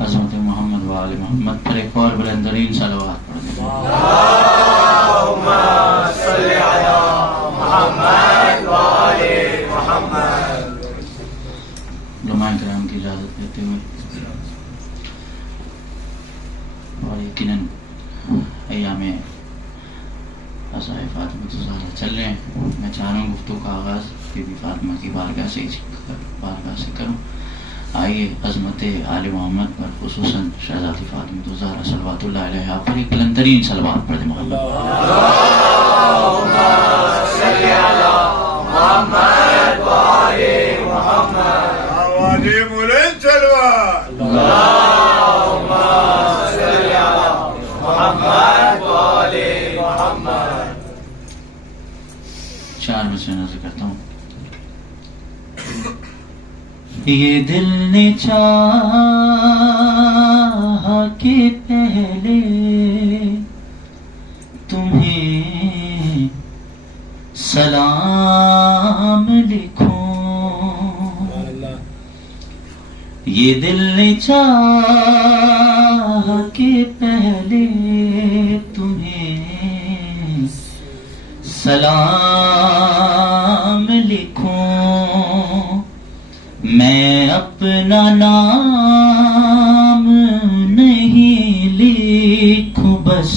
عظمت محمد و آل محمد پر ایک اور بلندرین صلوات پڑھ دیں. اللہم صلی علی محمد و آل محمد. علماء کرام کی اجازت دیتے ہوئے اور یقیناً ایام عصائے فاطمہ الزہرا چل رہے ہیں. میں چاہ رہا ہوں گفتگو کا آغاز بی بی فاطمہ کی بارگاہ سے کروں. آئیے عظمت آل محمد پر خصوصاً شہزادی فاطمہ الزہرا صلوات اللہ علیہا پر ایک بلندرین صلوات پڑھ دیں. محمد اللہم صلی علی محمد و آل محمد. آواز بلند صلوات. اللہم صلی علی محمد و آل محمد. 4 مصرع نظر کرتا ہوں. یہ دل نے چاہا کہ پہلے تمہیں سلام لکھوں. یہ دل نے چاہا کہ پہلے تمہیں سلام لکھوں. میں اپنا نام نہیں لکھوں بس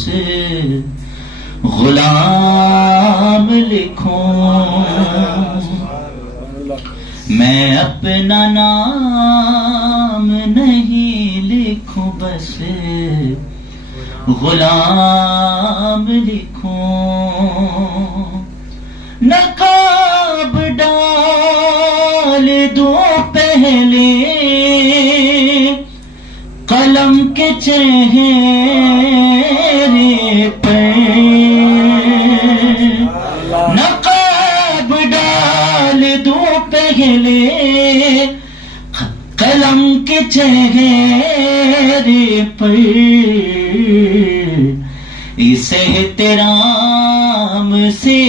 غلام لکھوں. میں اپنا نام نہیں لکھوں بس غلام لکھوں. نقاب ڈال دوں پہلے قلم کے چہرے پر. نقاب ڈال دوں پہلے قلم کے چہرے پر. اس احترام سے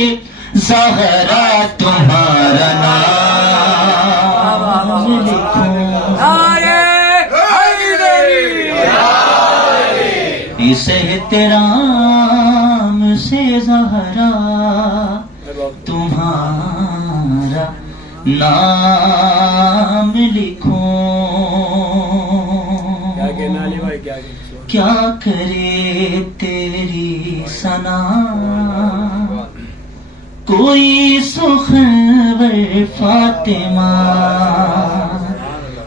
زہرا تمہارا نام لکھوں. اس احترام سے زہرا تمہارا نام لکھوں. کیا کرے تیری ثنا کوئی سخنور فاطمہ.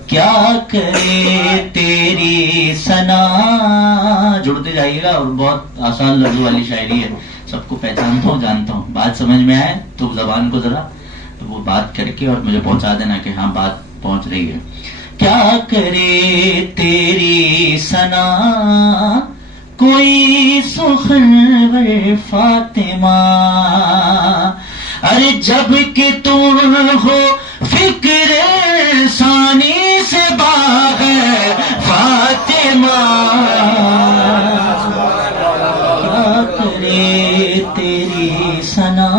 کیا کرے تیری ثنا. جڑتے جائیے گا اور بہت آسان لفظوں والی شاعری ہے. سب کو پہچانتا ہوں جانتا ہوں. بات سمجھ میں آئے تو زبان کو ذرا وہ بات کر کے اور مجھے پہنچا دینا کہ ہاں بات پہنچ رہی ہے. کیا کرے تیری ثنا کوئی سخنور فاطمہ. ارے جب کہ تم ہو فکر ثانی سے باغ فاطمہ. کیا کرے تیری ثنا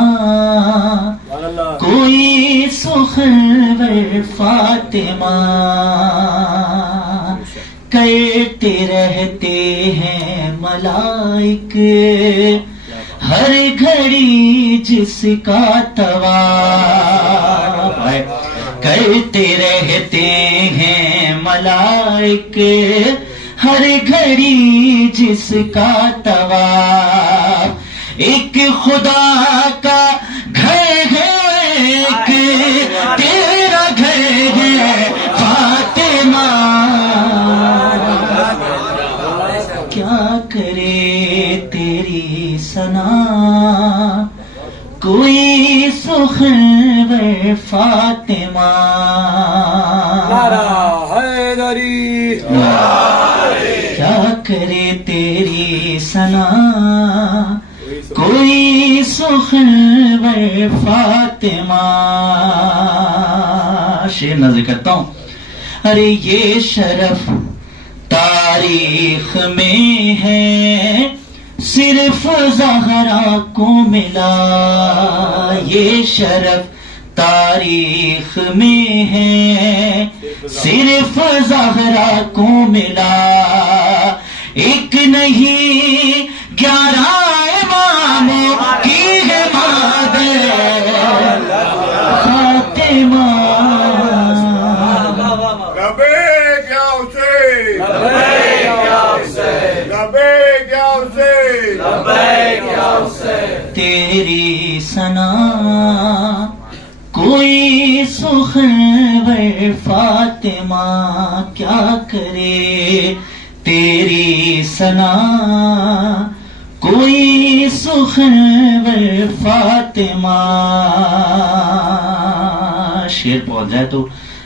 کوئی سخنور فاطمہ. کرتے رہتے ہیں ملائک ہر گھڑی جس کا طواف. کرتے رہتے ہیں ملائک ہر گھڑی جس کا طواف. ایک خدا کا گھر ہے ایک تیرا گھر ہے فاطمہ. کیا کرے تیری ثنا کوئی سخنور فاطمہ. کیا کرے تیری ثنا کوئی سخنور فاطمہ. شعر نازل کرتا ہوں. ارے یہ شرف تاریخ میں ہے صرف زہرا کو ملا. یہ شرف تاریخ میں ہے صرف زہرا کو ملا، ایک نہیں 11 اماموں کی ہے مادر فاطمہ. لبیک یا حسین، لبیک یا حسین. تیری ثنا کوئی سخنور فاطمہ کیا کرے، تیری ثنا کوئی سخنور فاطمہ. شعر پہنچ جائے تو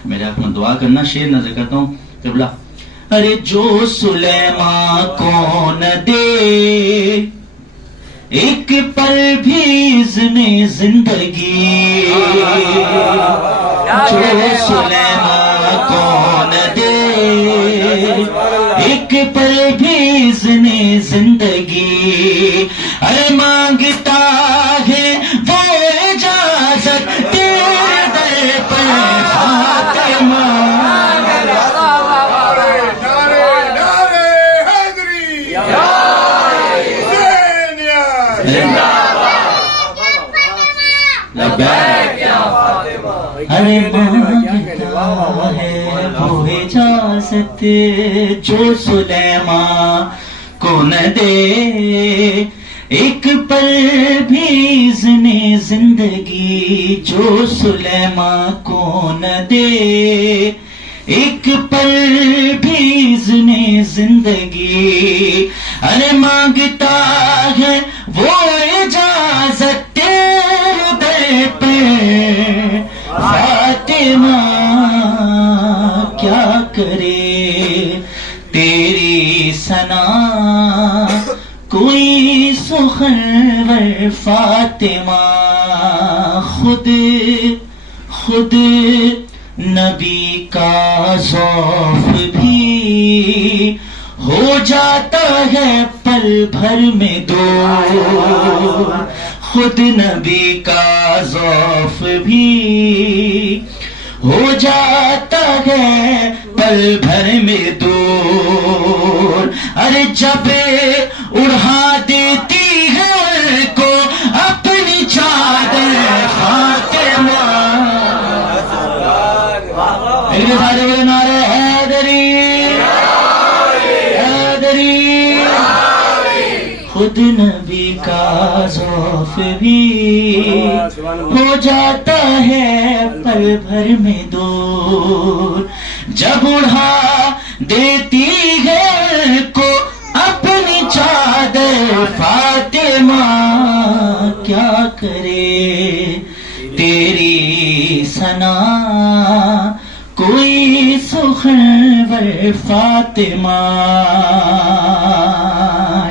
میرے حق میں دعا کرنا. شعر نظر کرتا ہوں قبلہ. ارے جو سلیمان کو نہ دے ایک پل بھی اذن زندگی، جو سلیمان کو نہ دے ایک پل بھی اذن زندگی، ارے مانگتا ہے وہ اجازت تیرے در پر فاطمہ. ارے مانگتا ہے وہ اجازت جو سلیمان کو نہ دے ایک پل بھی اذن زندگی، جو سلیمان کو نہ دے ایک پل بھی اذن زندگی، ارے مانگتا ہے وہ اجازت تیرے در پہ فاطمہ کیا کرے، تیری ثنا کوئی سخنور فاطمہ. خود نبی کا ضعف بھی ہو جاتا ہے پل بھر میں دور، خود نبی کا ضعف بھی ہو جاتا ہے پل بھر میں دور، ارے جب اڑا دیتی ہے ان کو اپنی چادر فاطمہ. سارے بڑے نعرے حیدری حیدری. خود نبی کا ضعف بھی ہو جاتا ہے پل بھر میں دور، جب اڑا دیتی ہے کو اپنی چادر فاطمہ کیا کرے، تیری ثنا کوئی سخنور فاطمہ.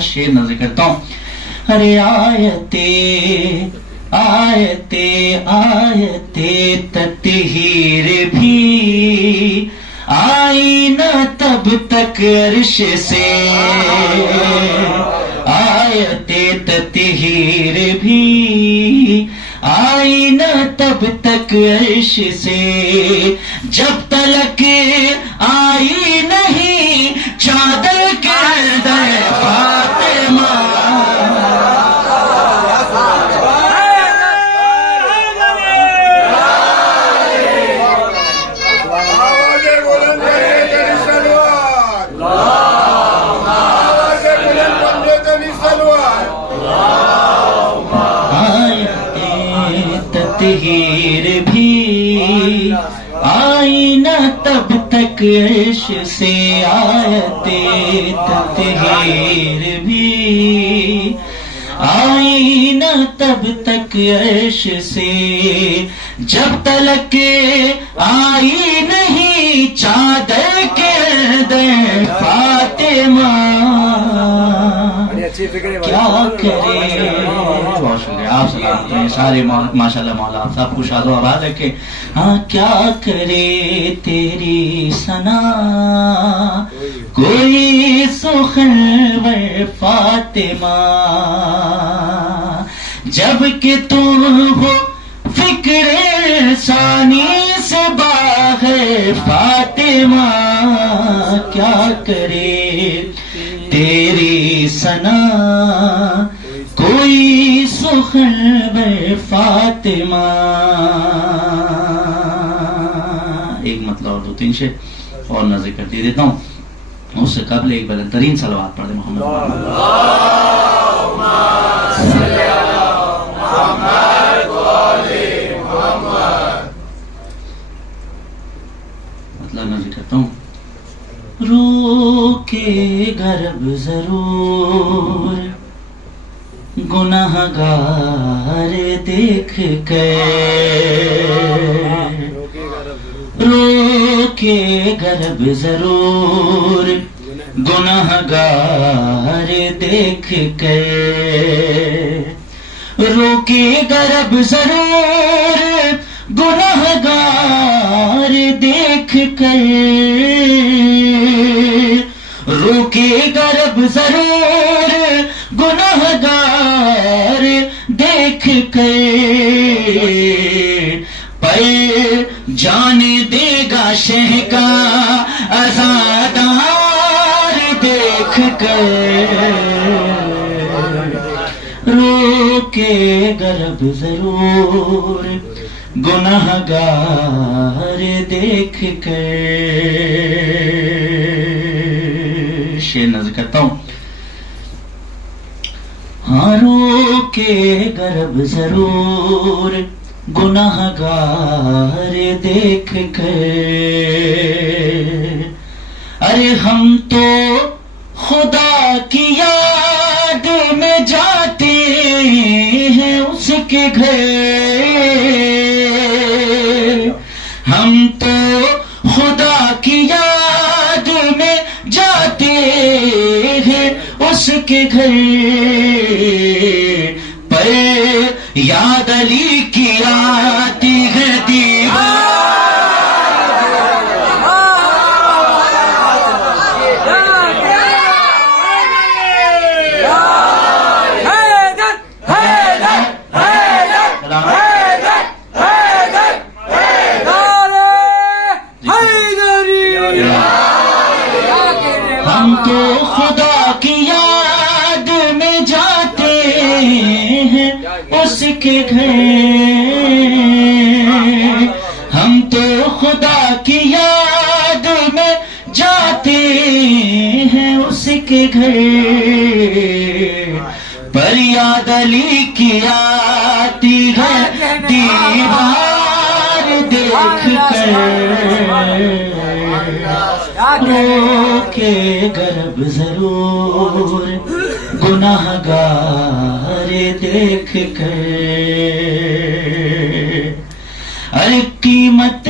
شعر نظر کرتا ہوں. ارے آیتے تطہیر بھی آئی نہ تب تک عرش سے، آیتے تطہیر بھی آئی نہ تب تک عرش سے، جب تلک آئی نہیں چادر کے اندر فاطمہ. تطہیر بھی آئی نہ تب تک عرش سے، آیت تطہیر بھی آئی نہ تب تک عرش سے، جب تلک آئی نہیں چادر کے اندر فاطمہ کیا کرے. بہت شکریہ. آپ سلامت ہیں سارے ماشاء اللہ. مولا آپ سب کو شاد و آباد رکھے. ہاں کیا کرے تیری ثنا کوئی سخنور فاطمہ، جب کہ تم ہو فکر ثانی سے باہر فاطمہ. فاطمہ کیا کرے تیری ثنا کوئی سخن بے فاطمہ. ایک مطلب اور 2-3 شعر اور نہ ذکر دے دیتا ہوں. اس سے قبل ایک بلند ترین صلوات پڑھ دیں محمد مطلب نہ ذکرتا ہوں. رو کے گرب ضرور گناہگار دیکھ کے رو کے گرب ضرور گناہگار دیکھ کے رو کے گرب ضرور گناہگار دیکھ کے رو کے گرب ضرور گناہگار دیکھ کے پر جان دے گا شہ کا عزادار دیکھ کر رو کے گرب ضرور گناہگار دیکھ کر. شعر نظر کرتا ہوں. ہاں رو کے گرب ضرور گناہگار دیکھ کر ارے ہم تو خدا کی یاد میں جاتے ہیں اس کے گھر. ہم تو خدا کی یاد میں جاتے ہیں اس کے گھر پر یاد علی کی آتی ہے دیوار. ہم تو خدا کی یاد میں جاتے ہیں اس کے گھر. ہم تو خدا کی یاد میں جاتے ہیں اس کے گھر پر یاد علی کی آتی ہے دیوار دیکھ کر رو کے گرب ضرور گناہگار دیکھ کر ارے قیمت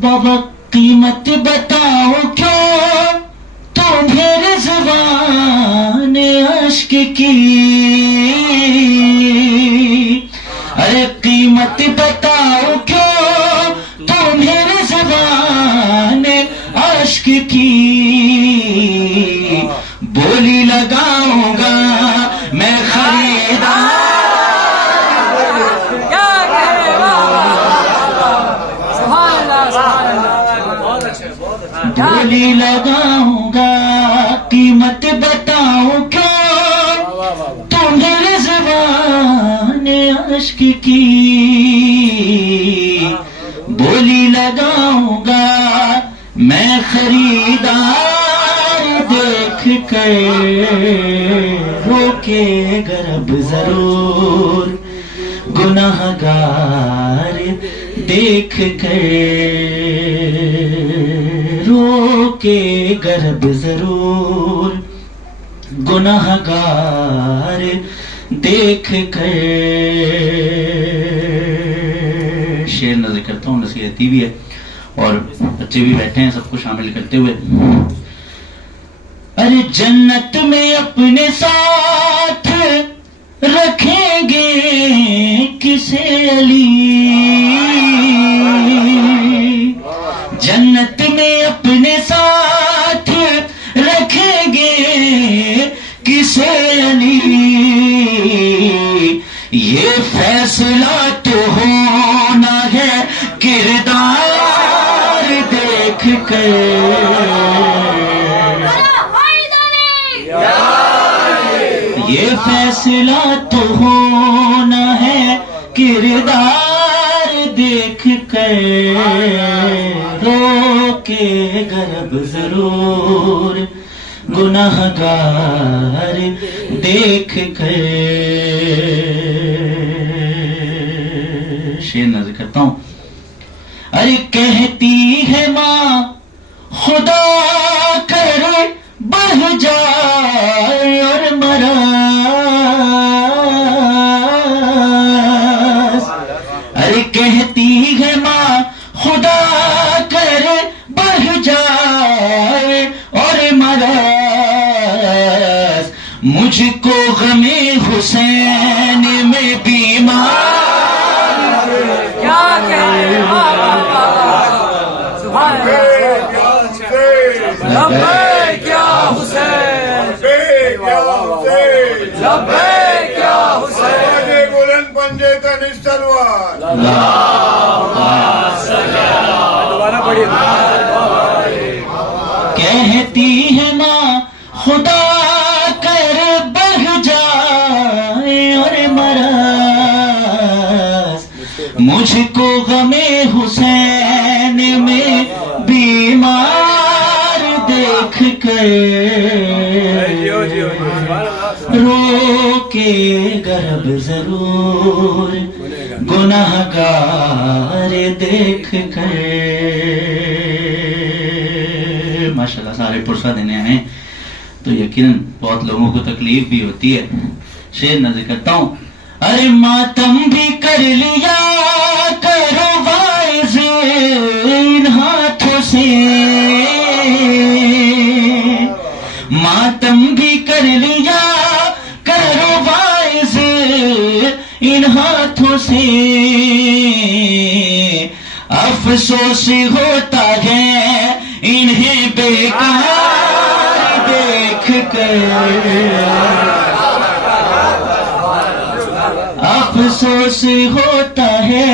بابا قیمت بتاؤ کیوں تمہیں رضوان عشق کی. ارے قیمت بتاؤ کیوں تمہیں رضوان عشق کی. بولی لگاؤں گا میں خریدار بولی لگاؤں گا قیمت بتاؤں کیوں تمہیں رضوان عشق کی. بولی لگاؤں گا میں خریدار دیکھ کر رو کے گرب ضرور گناہگار دیکھ کر رو کے گرب ضرور گناہگار دیکھ کر. شعر نظر کرتا ہوں نصیحتی بھی ہے اور بچے بھی بیٹھے ہیں سب کو شامل کرتے ہوئے. ارے جنت میں اپنے ساتھ رکھیں گے کسے علی. جنت میں اپنے ساتھ رکھیں گے کسے علی. یہ فیصلہ تو ہونا ہے کردار دیکھ بدلا تو ہونا ہے کردار دیکھ کر، رو کے گرب ضرور گناہگار دیکھ کر. شعر نظر کرتا ہوں. ارے کہتی ہے ماں خدا کرے بڑھ جائے اور مراض. ارے کہتی ہے ماں خدا کرے بڑھ جائے اور مراض. مجھ کو غم حسین میں بیمار لبیک یا حسین، لبیک یا حسین، بلند پنجے تنش تلوار. دوبارہ پڑھیے. کہتی ہے ماں خدا کر بڑھ جائے اور مراض. مجھ کو غم حسین میں بیمار دیکھ کر، رو کے گرب ضرور گناہگار دیکھ کر. ماشاءاللہ سارے پرسہ دینے آئے تو یقیناً بہت لوگوں کو تکلیف بھی ہوتی ہے. شعر نظر کرتا ہوں. ارے ماتم بھی کر لیا کرو وائز ان ہاتھوں سے، ماتم بھی کر لیا کرو وائز ان ہاتھوں سے. افسوس ہوتا ہے انہیں بیکار دیکھ کر، افسوس ہوتا ہے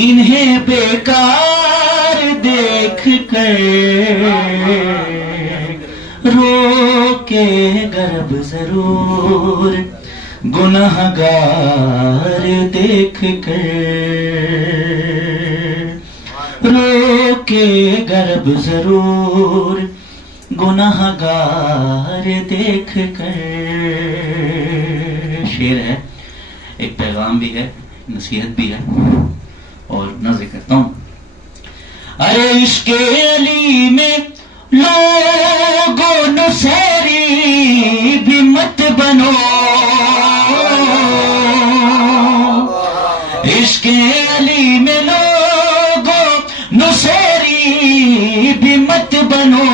انہیں بیکار دیکھ کر، رو کے گرب ضرور گناہگار دیکھ کر، رو کے گرب ضرور گناہگار دیکھ کر. شعر ہے، ایک پیغام بھی ہے، نصیحت بھی ہے، اور نظر کرتا ہوں. ارے عشق علی میں لوگوں نصیری بھی مت بنو، عشق علی میں لوگوں نصیری بھی مت بنو.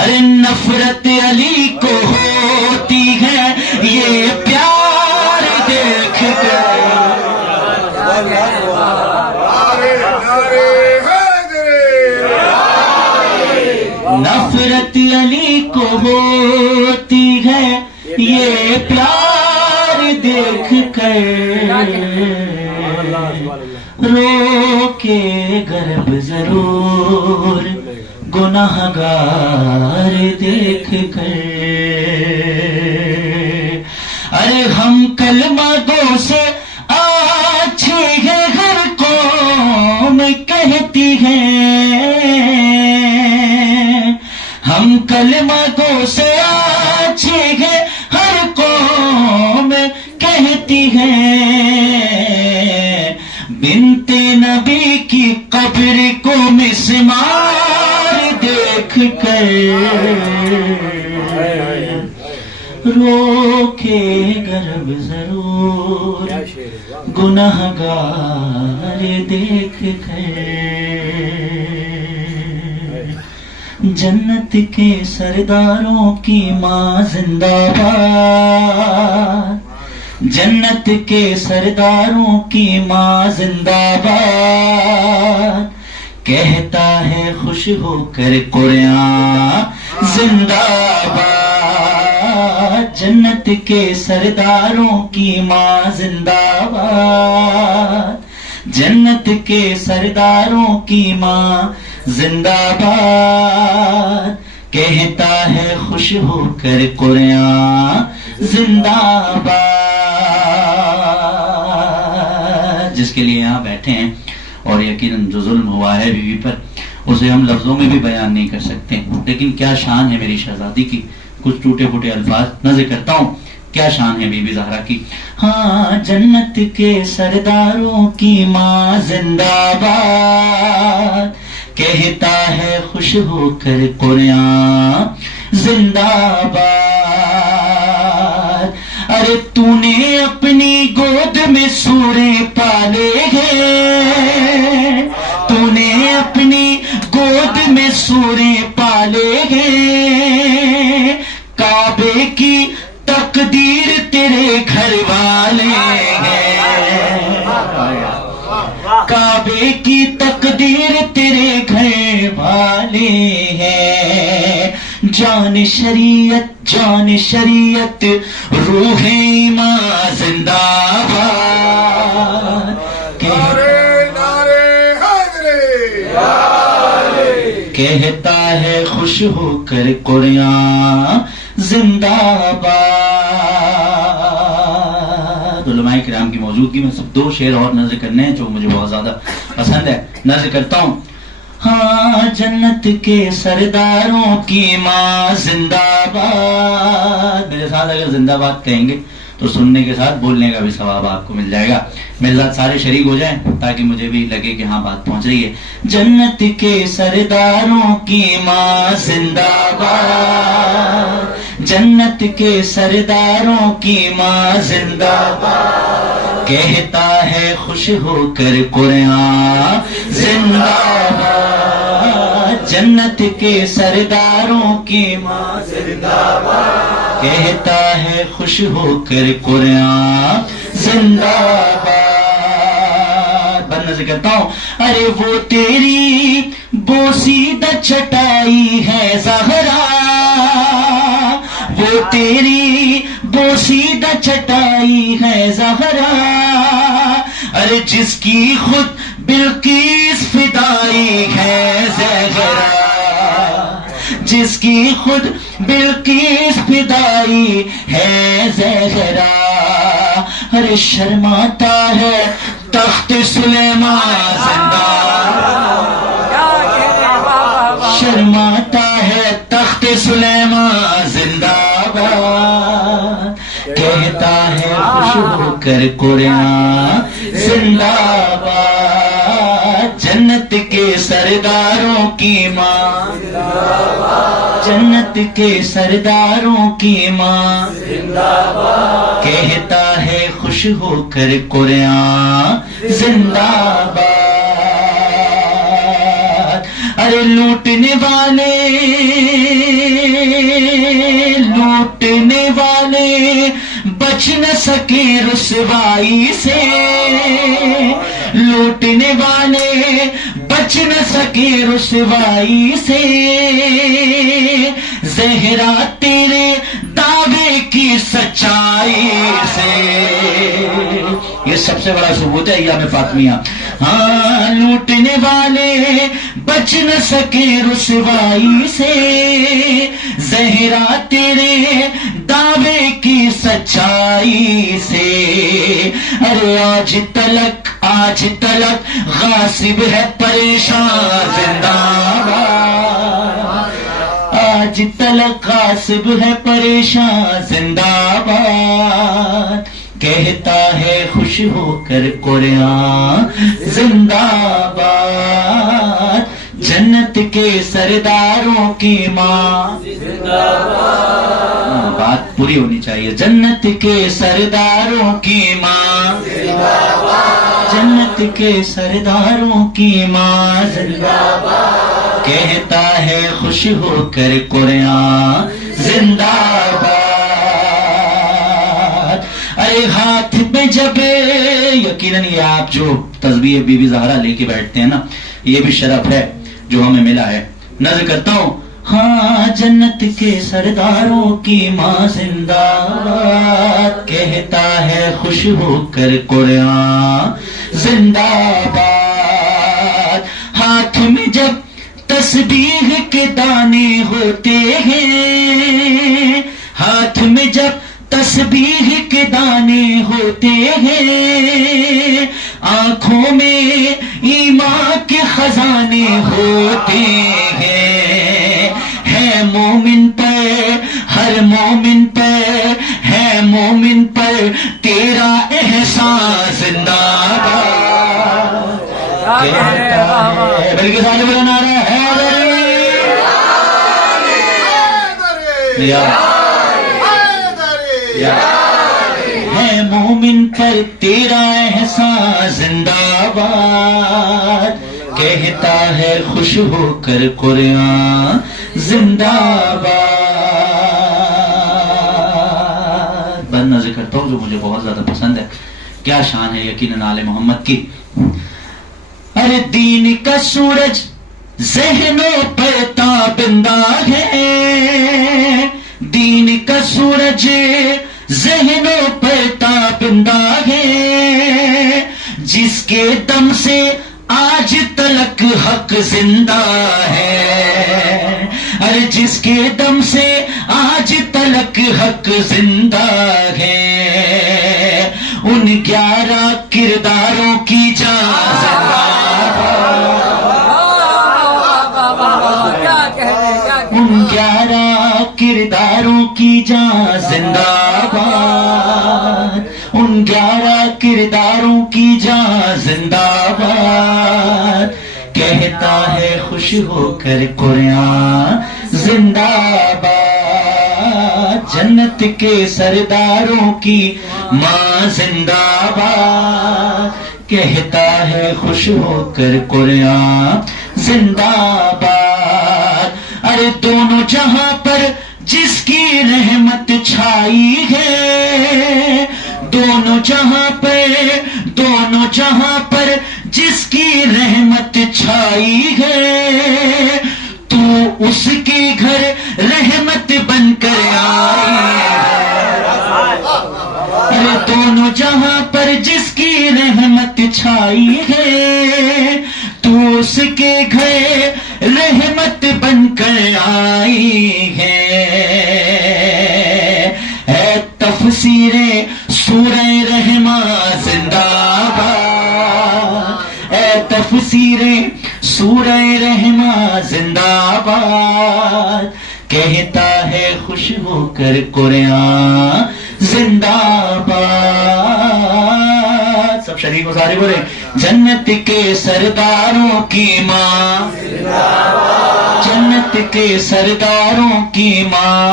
ارے نفرت علی کو ہوتی ہے یہ پیار دیکھ کر، نفرت علی کو ہوتی ہے یہ پیار دیکھ کر، رو کے گرب ضرور گناہگار دیکھ کر. ارے ہم کلمہ گو سے اچھے ہیں ہر قوم کہتی ہے، ہم کلمہ گو سے اچھے ہیں ہر قوم کہتی ہے. بنت نبی کی قبر کو مسمار دیکھ کر، رو کے گرب ضرور گناہگار دیکھ کر. جنت کے سرداروں کی ماں زندہ باد، جنت کے سرداروں کی ماں زندہ باد. کہتا ہے خوش ہو کر قرآن زندہ باد. جنت کے سرداروں کی ماں زندہ باد، جنت کے سرداروں کی ماں زندہ باد. کہتا ہے خوش ہو کر قرآن زندہ باد. جس کے لیے یہاں بیٹھے ہیں اور یقیناً جو ظلم ہوا ہے بیوی پر اسے ہم لفظوں میں بھی بیان نہیں کر سکتے، لیکن کیا شان ہے میری شہزادی کی. کچھ ٹوٹے پھوٹے الفاظ نظر کرتا ہوں. کیا شان ہے بی بی زہرا کی. ہاں جنت کے سرداروں کی ماں زندہ باد، کہتا ہے خوش ہو کر قرآن زندہ باد. ارے تو نے اپنی گود میں سورے پالے ہیں، تو نے اپنی گود میں سورے پالے ہیں، کعبے کی تقدیر تیرے گھر والے ہیں، کعبے کی تقدیر تیرے گھر والے ہیں. جان شریعت روح ایمان زندہ باد. نعرے نعرے حیدری. کہتا ہے خوش ہو کر قرآن زندہ باد. علماء کرام کی موجودگی میں سب 2 شعر اور نظر کرنے ہیں جو مجھے بہت زیادہ پسند ہے. نظر کرتا ہوں. ہاں جنت کے سرداروں کی ماں زندہ باد. میرے ساتھ اگر زندہ باد کہیں گے تو سننے کے ساتھ بولنے کا بھی ثواب آپ کو مل جائے گا. میرے ساتھ سارے شریک ہو جائیں تاکہ مجھے بھی لگے کہ ہاں بات پہنچ رہی ہے. جنت کے سرداروں کی ماں زندہ باد، جنت کے سرداروں کی ماں زندہ باد، کہتا ہے خوش ہو کر قرآن زندہ باد. جنت کے سرداروں کی ماں زندہ باد، کہتا ہے خوش ہو کر قرآن زندہ باد. بند نظر کرتا ہوں. ارے وہ تیری بوسیدہ چٹائی ہے زہرا، وہ تیری بوسیدہ چٹائی ہے زہرا، ارے جس کی خود بلقیس فدائی ہے زہرا، جس کی خود بلقیس فدائی ہے زہرا. ارے شرماتا ہے تخت سلیمان زندہ، شرماتا ہے تخت سلیمان زندہ باد، کہتا ہے خوش ہو کر قرآن زندہ باد. جنت کے سرداروں کی ماں، جنت کے سرداروں کی ماں کہتا ہے خوش ہو کر قرآن زندہ باد. ارے لوٹنے والے بچ نہ سکے رسوائی سے، لوٹنے والے بچ نہ سکے رسوائی سے، زہرا تیرے دعوے کی سچائی سے. یہ سب سے بڑا ثبوت ہے ایام فاطمیہ. ہاں لوٹنے والے بچ نہ سکے رسوائی سے، زہرا تیرے دعوے کی سچائی سے. ارے آج تلک غاصب ہے پریشان زندہ باد، آج تلک غاصب ہے پریشان زندہ باد، کہتا ہے خوش ہو کر قرآن زندہ باد. جنت کے سرداروں کی ماں بات پوری ہونی چاہیے. جنت کے سرداروں کی ماں، جنت کے سرداروں کی ماں زندہ باد، کہتا ہے خوش ہو کر قرآن زندہ باد. ارے ہاتھ میں جب یقیناً یہ آپ جو تسبیح بی بی زہرا لے کے بیٹھتے ہیں نا، یہ بھی شرف ہے جو ہمیں ملا ہے. نظر کرتا ہوں. ہاں جنت کے سرداروں کی ماں زندہ باد، کہتا ہے خوش ہو کر قرآن زندہ باد. ہاتھ میں جب تسبیح کے دانے ہوتے ہیں، ہاتھ میں جب تسبیح کے دانے ہوتے ہیں، آنکھوں میں ایمان کے خزانے ہوتے ہیں، ہے مومن پر، ہر مومن پر، ہے مومن پر تیرا احسان زندہ باد، کہتا ہے بلکہ سارے بڑا نعرہ ہے ہے مومن پر تیرا احسان زندہ باد، کہتا ہے خوش ہو کر قرآن زندہ باد۔ بند نظر کرتا ہوں جو مجھے بہت زیادہ پسند ہے، کیا شان ہے یقیناً آل محمد کی۔ ارے دین کا سورج ذہنوں پر تابندہ ہے، دین کا سورج ذہنوں پر تابندہ ہے، جس کے دم سے آج تلک حق زندہ ہے، ارے جس کے دم سے آج تلک حق زندہ ہے، ان 11 کرداروں کی جان زندہ، ان 11 کرداروں کی جان زندہ باد، ان 11 کرداروں کی جان زندہ باد، کہتا ہے خوش ہو کر قرآن زندہ باد، جنت کے سرداروں کی ماں زندہ باد، کہتا ہے خوش ہو کر قرآن زندہ باد، ارے دونوں جہاں پر جس کی رحمت چھائی ہے، دونوں جہاں پر جس کی رحمت چھائی ہے، تو اس کے گھر رحمت بن کر آئی ہے، دونوں جہاں پر جس کی رحمت چھائی ہے، تو اس کے گھر رحمت بن کر آئی ہے، اے تفسیر سورہ رحمان زندہ باد، اے تفسیر سورہ رحمان زندہ باد، کہتا ہے خوش ہو کر قرآن زندہ باد۔ سب شریک و سارے بولے جنت کے سرداروں کی ماں، جنت کے سرداروں کی ماں،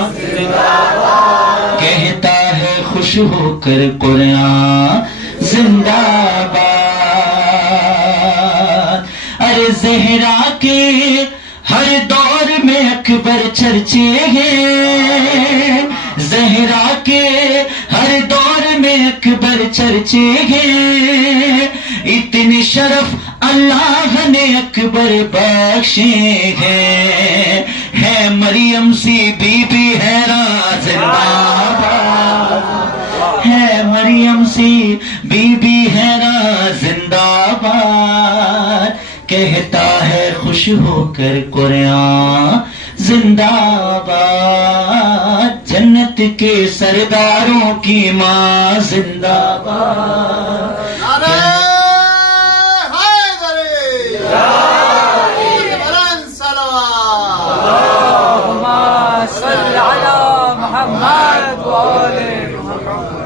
کہتا ہے خوش ہو کر قرآن زندہ باد، ارے زہرا کے ہر دور میں اکبر چرچے ہیں، زہرا کے ہر دور میں اکبر چرچے ہیں، اتنے شرف اللہ نے اکبر بخشے ہیں، ہے مریم سی بی بی حیران زندہ باد، ہے مریم سی بی بی حیران زندہ باد، کہتا ہے خوش ہو کر قرآن زندہ باد، جنت کے سرداروں کی ماں زندہ باد۔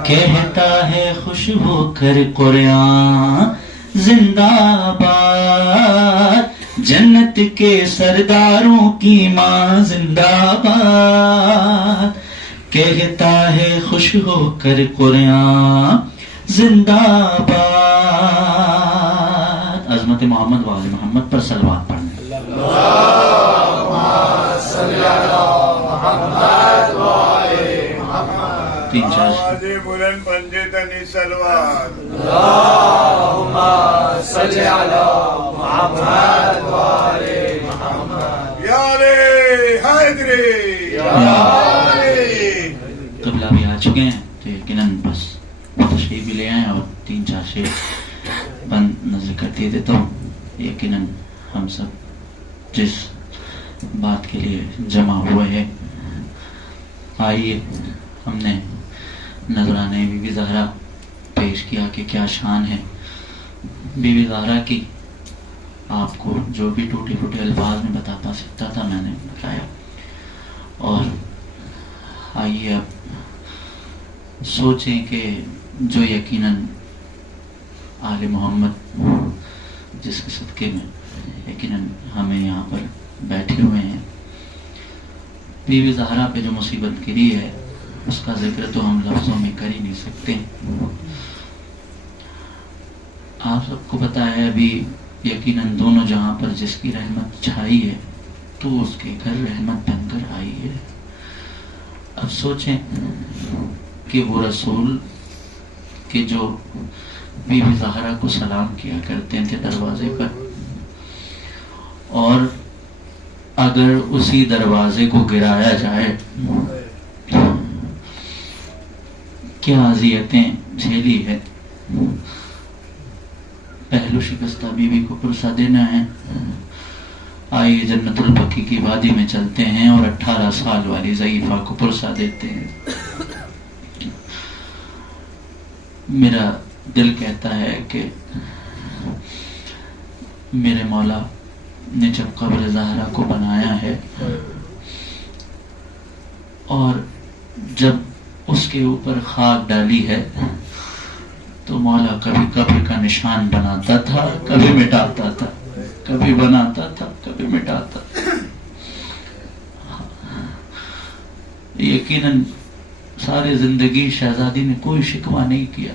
کہتا ہے خوش ہو کر قرآن زندہ باد، جنت کے سرداروں کی ماں زندہ باد، کہتا ہے خوش ہو کر قرآن زندہ باد۔ عظمت محمد و آل محمد پر صلوات پڑھنے، تین چار بلند پنجے تنی سلوات، اللہم صلی علی محمد و آل محمد، یا رے حیدری، قبلہ بھی آ چکے ہیں تو یقیناً بس تشریف بھی لے آئیں اور تین چار شعر بند نظر کر دیے دیتا ہوں۔ یقیناً ہم سب جس بات کے لیے جمع ہوئے ہیں. آئیے ہم نے نذرانے بی بی زہرا پیش کیا کہ کیا شان ہے بی بی زہرا کی. آپ کو جو بھی ٹوٹے پھوٹے الفاظ میں بتا سکتا تھا میں نے بتایا. اور آئیے اب سوچیں کہ جو یقیناً آل محمد جس کے صدقے میں یقیناً ہمیں یہاں پر بیٹھے ہوئے ہیں، بی بی زہرا پہ جو مصیبت گری ہے اس کا ذکر تو ہم لفظوں میں کر ہی نہیں سکتے. آپ سب کو پتا ہے ابھی یقیناً دونوں جہاں پر جس کی رحمت چھائی ہے تو اس کے گھر رحمت بن کر آئی ہے. اب سوچیں کہ وہ رسول کہ جو بی بی زہرا کو سلام کیا کرتے تھے دروازے پر، اور اگر اسی دروازے کو گرایا جائے کیا اذیتیں جھیلی ہے. پہلو شکستہ بیوی کو پرسہ دینا ہے. آئیے جنت البقیع کی وادی میں چلتے ہیں اور 18 سال والی ضعیفہ کو پرسہ دیتے ہیں. میرا دل کہتا ہے کہ میرے مولا نے جب قبر زہرا کو بنایا ہے اور جب اس کے اوپر خاک ڈالی ہے تو مولا کبھی قبر کا نشان بناتا تھا، کبھی مٹاتا تھا، کبھی بناتا تھا، کبھی مٹاتا تھا. یقیناً ساری زندگی شہزادی نے کوئی شکوہ نہیں کیا.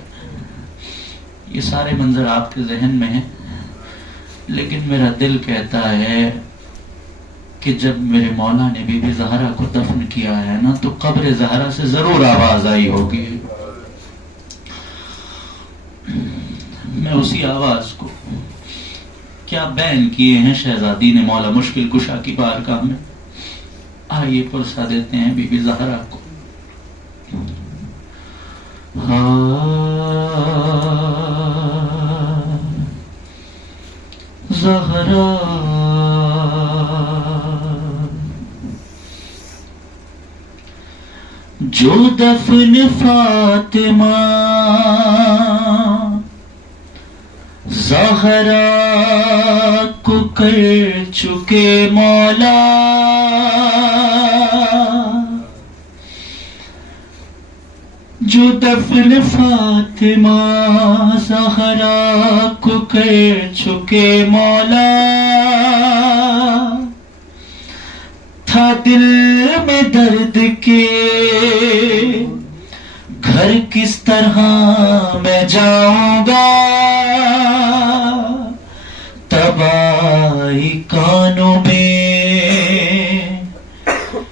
یہ سارے منظر آپ کے ذہن میں ہیں، لیکن میرا دل کہتا ہے کہ جب میرے مولا نے بی بی زہرا کو دفن کیا ہے نا تو قبر زہرا سے ضرور آواز آئی ہوگی. میں اسی آواز کو کیا بیان کیے ہیں شہزادی نے مولا مشکل کشا کی بارگاہ میں. آئیے پرسہ دیتے ہیں بی بی زہرا کو. زہرا جو دفن فاطمہ زہرا کو کر چکے مولا، جو دفن فاطمہ زہرا کو کر چکے مولا، تھا دل میں درد کے گھر کس طرح میں جاؤں گا، تباہی کانوں میں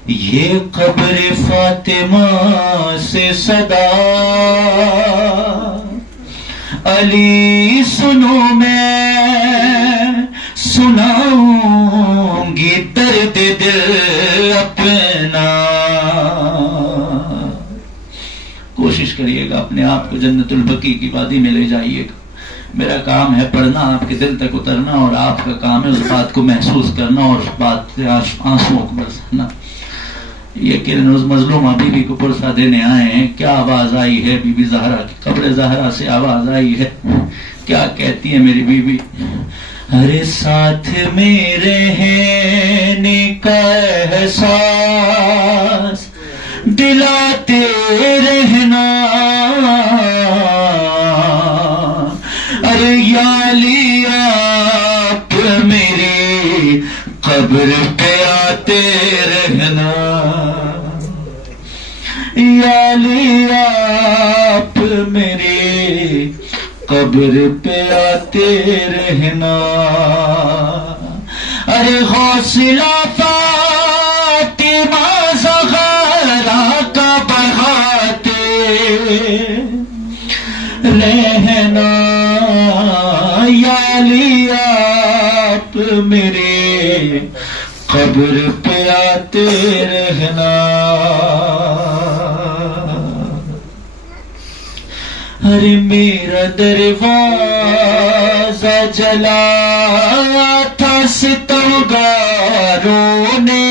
یہ قبر فاطمہ سے صدا، علی سنو میں سناؤں گی درد دل اپنا. کوشش کریے گا اپنے آپ کو جنت البقیع کی وادی میں لے جائیے گا. میرا کام ہے پڑھنا، آپ کے دل تک اترنا، اور آپ کا کام ہے اس بات کو محسوس کرنا اور اس بات سے آنسوؤں کو برسانا. یقیناً اس مظلومہ بی بی کو پرسہ دینے آئے ہیں. کیا آواز آئی ہے بی بی زہرا کی قبر زہرا سے آواز آئی ہے. کیا کہتی ہے میری بی بی؟ ارے ساتھ میرے رہنے کا احساس دلاتے رہنا، ارے یالی آپ میری قبر پہ آتے رہنا، یالی آپ میری قبر پہ آتے رہنا. ارے حوصلہ فاطمہ زہرا کا بڑھاتے رہنا، یالی آپ میرے قبر پہ آتے رہنا. ارے میرا دروازہ جلا تھا ستمگاروں نے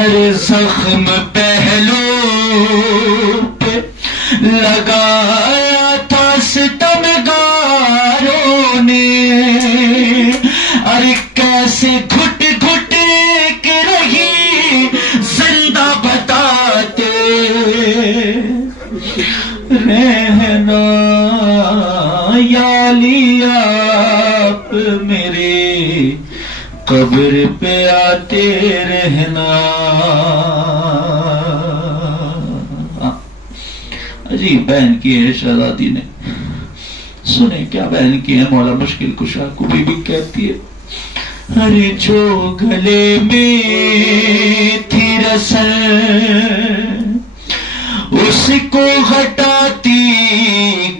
ارے زخم پہلو پہ لگایا تھا ستمگاروں نے، ارے کیسے گھٹ گھٹ کے رہی زندہ بتاتے رہنا یا علی آپ میرے قبر پہ آتے رہنا۔ عجیب بیان کی ہے شہزادی نے، سنیں کیا بیان کی ہے مولا مشکل کشا کو۔ بی بی کہتی ہے ارے جو گلے میں تھی رسل اس کو ہٹاتی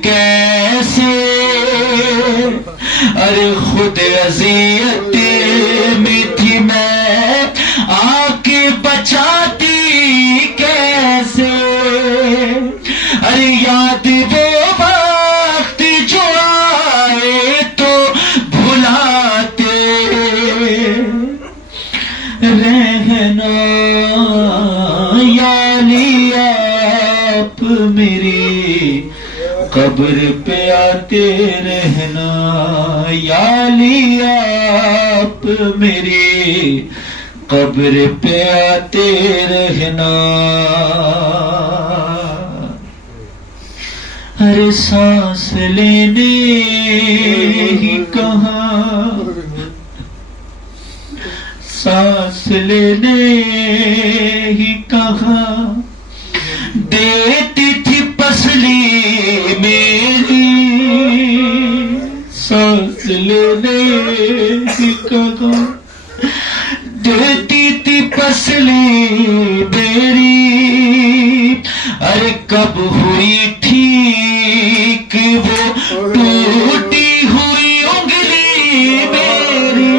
کیسے، ارے خود اذیت میں تھی میں آ کے بچاتی کیسے، ارے یاد وہ وقت جو آئے تو بھلاتے رہنا یا علی آپ میری قبر پہ آتے رہنا یا علی آپ میری قبر پہ آتے رہنا۔ ارے سانس لینے ہی کہاں، سانس لینے ہی کہاں دیتی تھی پسلی میری، سانس لینے ہی کہاں دیتی تھی پسلی میری، ارے کب ہوئی ٹھیک وہ ٹوٹی ہوئی انگلی میری،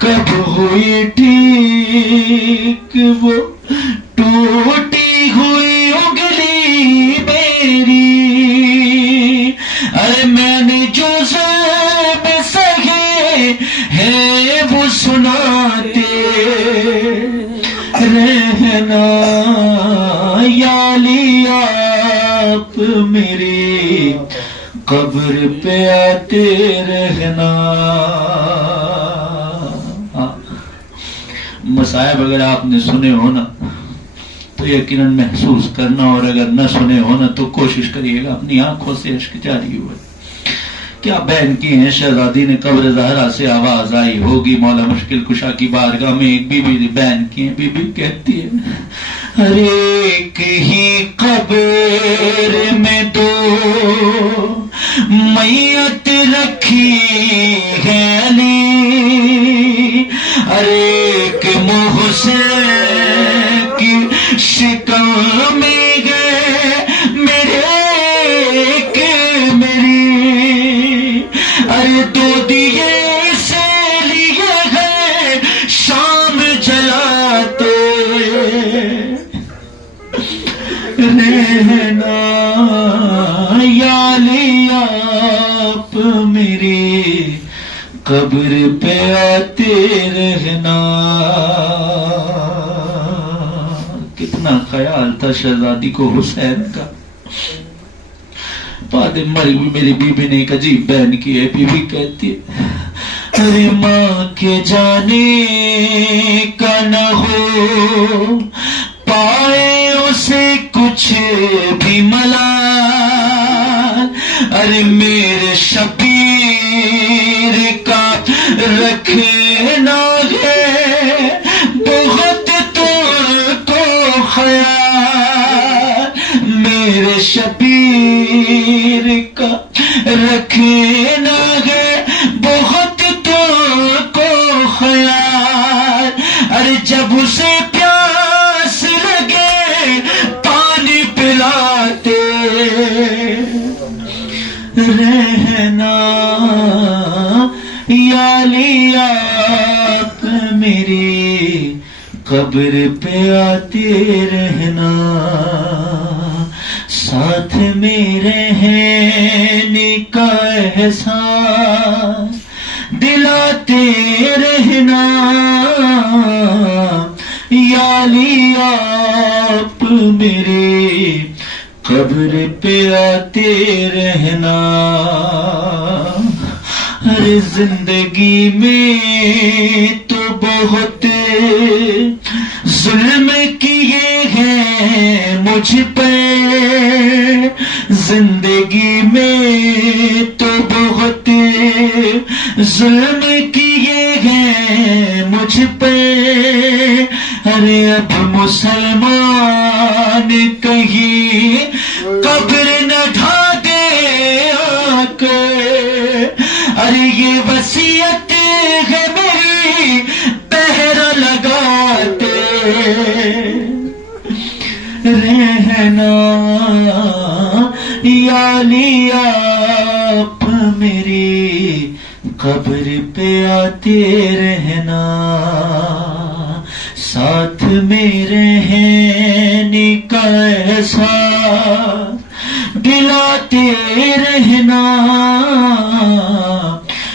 کب ہوئی ٹھیک وہ ٹوٹی ہوئی انگلی میری، ارے میں نے جو ضرب سہے ہیں وہ سناتے رہنا یا علی آپ میری قبر پہ آتے رہنا۔ مصائب اگر آپ نے سنے ہو نا تو یقیناً محسوس کرنا، اور اگر نہ سنے ہو نا تو کوشش کریے گا اپنی آنکھوں سے اشک جاری ہوئے۔ کیا بیان کی ہیں شہزادی نے، قبر زہرا سے آواز آئی ہوگی مولا مشکل کشا کی بارگاہ میں۔ ایک بی بی نے بیان کی ہیں، بی بی کہتی ہے ارے ایک ہی قبر میں دو میت رکھی ہے علی، ارے ایک محسن کی شکم میں گئے میرے ایک میری، ارے دو دیے سے لیے ہیں شام جلاتے رہنا یا علی آپ میری قبر پہ آتے رہنا۔ کتنا خیال تھا شہزادی کو حسین کا۔ بعد مری ہوئی میری بی بی نے ایک عجیب بیان کی ہے، بی بی کہتی ہے ارے ماں کے جانے کا نہ ہو پائے اسے کچھ بھی ملال، ارے میرے شبیر کا رکھنا ہے بہت تم کو خیال، میرے شبیر کا رکھنا ہے بہت تم کو خیال، ارے جب اسے پیاس لگے پانی پلاتے رہنا یا علی آپ میری قبر پہ آتے رہنا، ساتھ میں رہنے کا احساس دلاتے رہنا، یا علی آپ میرے قبر پہ آتے رہنا۔ ہر زندگی میں تو بہت ظلم کیے ہیں مجھ پہ، زندگی میں تو بہت ظلم کیے ہیں مجھ پہ، ارے اب مسلمان کہیں قبر نہ ڈھا دے آ کے، ارے یہ وصیت ہے میری پہرا لگاتے رہنا، یا علی آپ میری قبر پہ آتے رہنا، ساتھ میں رہنے کا احساس دلاتے رہنا،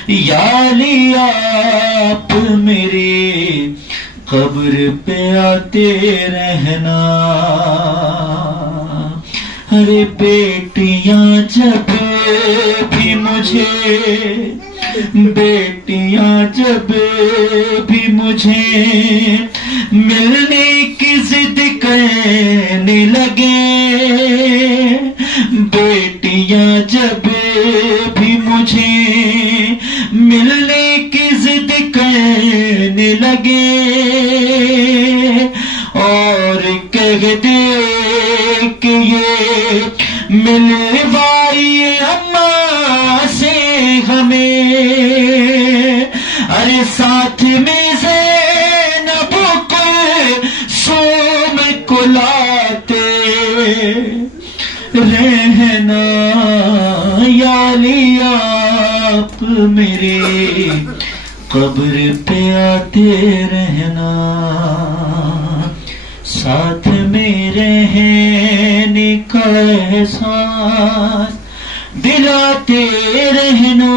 یا علی آپ میری قبر پہ آتے رہنا۔ ارے بیٹیاں جب بھی مجھے، بیٹیاں جب بھی مجھے ملنے کی ضد کرنے لگے، بیٹیاں جب بھی مجھے ملنے کی ضد کرنے لگے، اور کہہ دے کہ یہ ملوائیے اماں سے ہمیں، ارے ساتھ میں زینب کلثوم کو لاتے رہنا، یا علی آپ میرے قبر پہ آتے رہنا، ساتھ میں رہنے کا احساس دلاتے رہنا،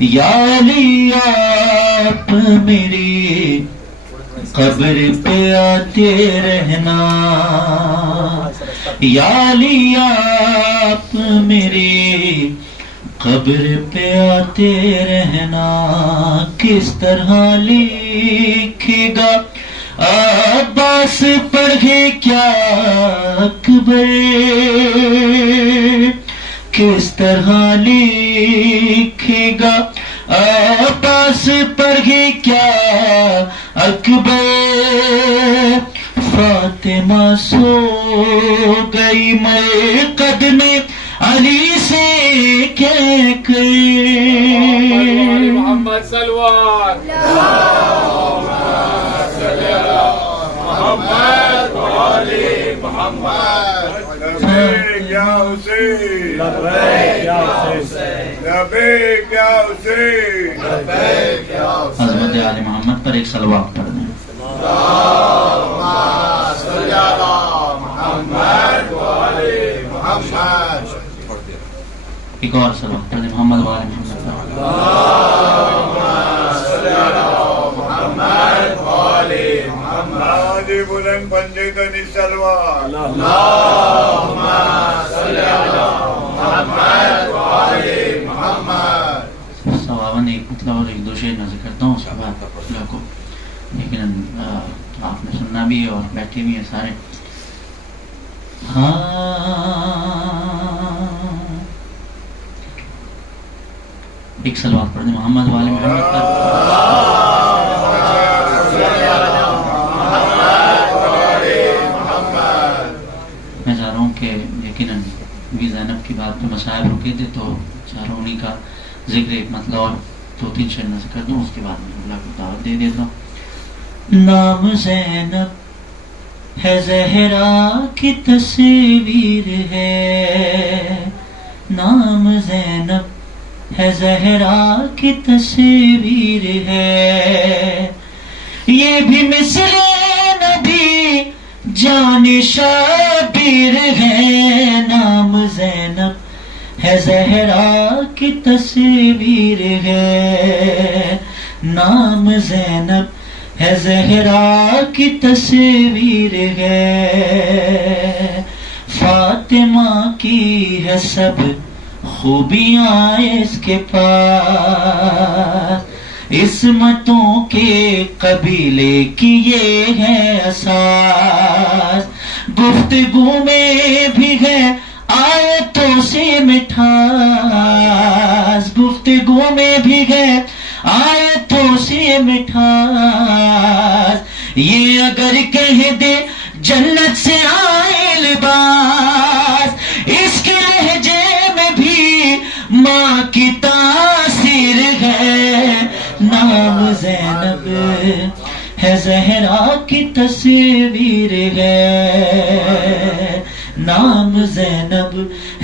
یا علی آپ میری قبر پہ آتے رہنا، یا علی آپ میری قبر پہ آتے رہنا۔ کس طرح لکھے گا عباس پڑھے کیا اکبر، کس طرح لکھے گا عباس پڑھے کیا اکبر، فاطمہ سو گئی میں قدم علی سے کہہ کر، محمد سلوات محمد علی محمد، لبیک یا حسین، لبیک یا حسین، لبیک یا حسین، لبیک یا حسین، حضرت آل محمد پر ایک صلوات پڑھ دیں۔ اللہم صلی علی محمد وعلی محمد، ایک اور صلوات پڑھ دیں محمد وعلی محمد۔ اللہم صلی علی محمد وعلی محمد، آج بلند پنجے تنی سلوات، اللہم صلی علی محمد وعلی محمد۔ ثواباً ایک مطلب اور ایک دو شعر نظر کرتا ہوں، اس کے بعد اللہ کو لیکن آپ نے سننا بھی ہے اور بیٹھے بھی ہیں سارے۔ ہاں ایک صلوات پڑھ دیں محمد والے محمد پر۔ میں چاہ رہا ہوں کہ یقیناً بھی زینب کی بات پہ مصائب رکے تھے تو چاہ رہا ہوں انہیں کا ذکر ایک مطلب اور دو تین شعر نظر کر دوں، اس کے بعد میں اللہ کو دعوت دے دیتا ہوں۔ نام زینب ہے زہرا کی تصویر ہے، نام زینب ہے زہرا کی تصویر ہے، یہ بھی مثل نبی جان شبیر ہے، نام زینب ہے زہرا کی تصویر ہے، نام زینب ہے زہرا کی تصویر ہے، فاطمہ کی ہے سب خوبیاں اس کے پاس، عصمتوں کے قبیلے کی یہ ہے اساس، گفتگو میں بھی ہے آیتوں سے مٹھاس، گفتگو میں بھی ہے آیتوں سے مٹھاس، یہ اگر کہہ دے جنت سے آئے لباس، اس کے لہجے میں بھی ماں کی تاثیر ہے، نام زینب ہے زہرا کی تصویر ہے، نام زینب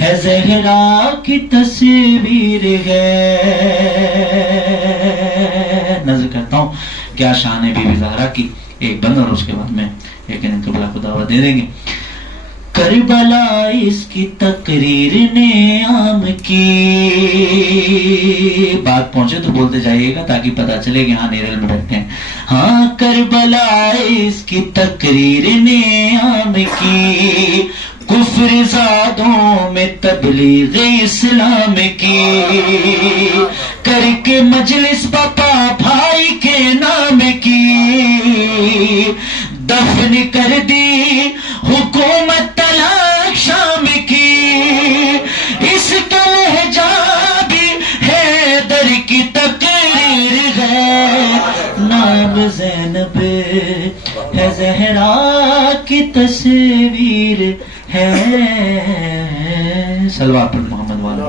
ہے زہرا کی تصویر ہے۔ نظر کرتا ہوں کیا شان ہے بی بی زہرا کی، ایک بند اور اس کے بعد میں یقیناً قبلہ کو دعوت دے دیں گے۔ کربلا اس کی تقریر نے عام کی، بات پہنچے تو بولتے جائیے گا تاکہ پتا چلے کہ ہاں نیرل میں بیٹھتے ہیں۔ ہاں کربلا اس کی تقریر نے عام کی، کفر زادوں میں تبلیغ اسلام کی، کر کے مجلس پاپا بھائی کے نام کی، دفن کر دی حکومت طلاق شام کی، اس کا لہجہ بھی حیدر کی تقریر ہے، نام زینب ہے زہرا کی تصویر ہے۔ صلوات پر محمد والا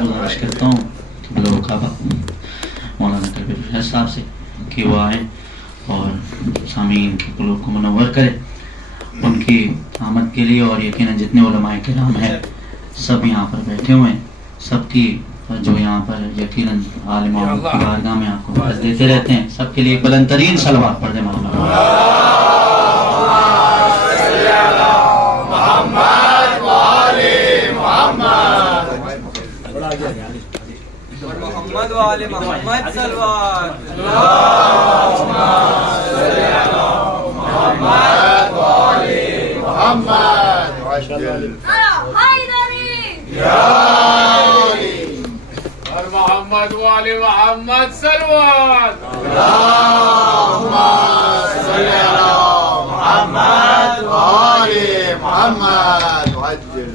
گزارش کرتا ہوں کہ بلو کعبہ مولانا کبیر شاہ صاحب سے کہ وہ آئے اور سامعین کے قلوب کو منور کرے ان کی آمد کے لیے، اور یقیناً جتنے علماء کرام ہیں سب یہاں پر بیٹھے ہوئے ہیں، سب کی جو یہاں پر یقیناً عالموں کی بارگاہ میں آپ کو باعث دیتے رہتے ہیں، سب کے لیے ایک بلند ترین صلوات پڑھ دیں مولانا۔ محمد وآل محمد صلوات، اللهم صل على محمد وآل محمد وعجل یا علی، اور محمد وآل محمد صلوات، اللهم صل على محمد وآل محمد وعجل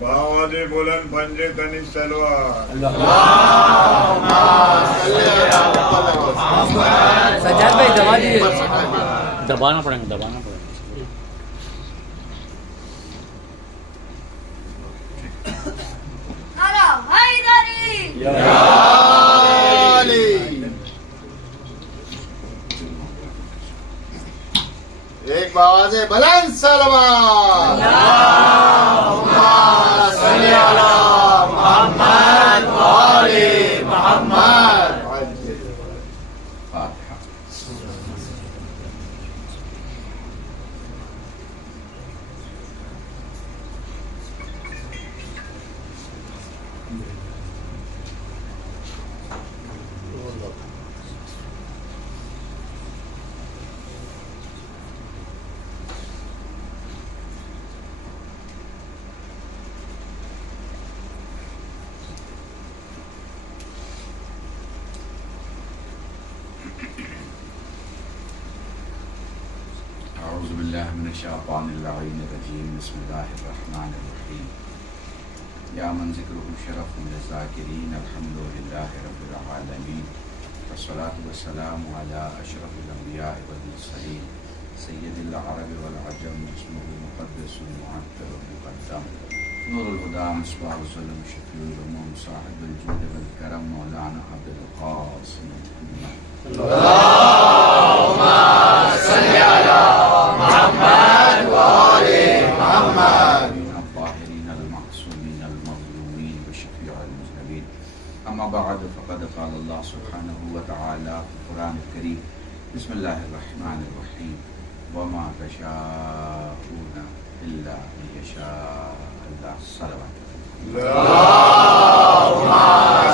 بآواز بلند پنجے تنی سلوات، اللهم صل على محمد سجاد بھائی دبا دیجیے، دبانا پڑیں گے، دبانا پڑیں گے۔ یا علی، ایک باواز بلند صلوات، اللهم صل على محمد وآل محمد وعجل فاتحہ۔ اعوذ باللہ من الشیطان اللعین الرجیم، بسم اللہ الرحمن الرحیم، یا من ذکرہ شرف للذاکرین، الحمد للہ رب العالمین، والصلاة والسلام علی اشرف الانبیاء والمرسلین، سید العرب والعجم، اسمہ مقدس معطر مقدم، نور الہدی مصباح الظلم، شفیع الامم، صاحب الجود والکرم، مولانا عبد القاسم محمد، اللهم صل على محمد وآل محمد الطاهرين المعصومين المظلومين وشفيع المذنبين. أما بعد فقد قال الله سبحانه وتعالى في القرآن الکریم. بسم اللہ الرحمن الرحیم. وما تشاءون الا ان یشاء اللہ. صلوات. اللهم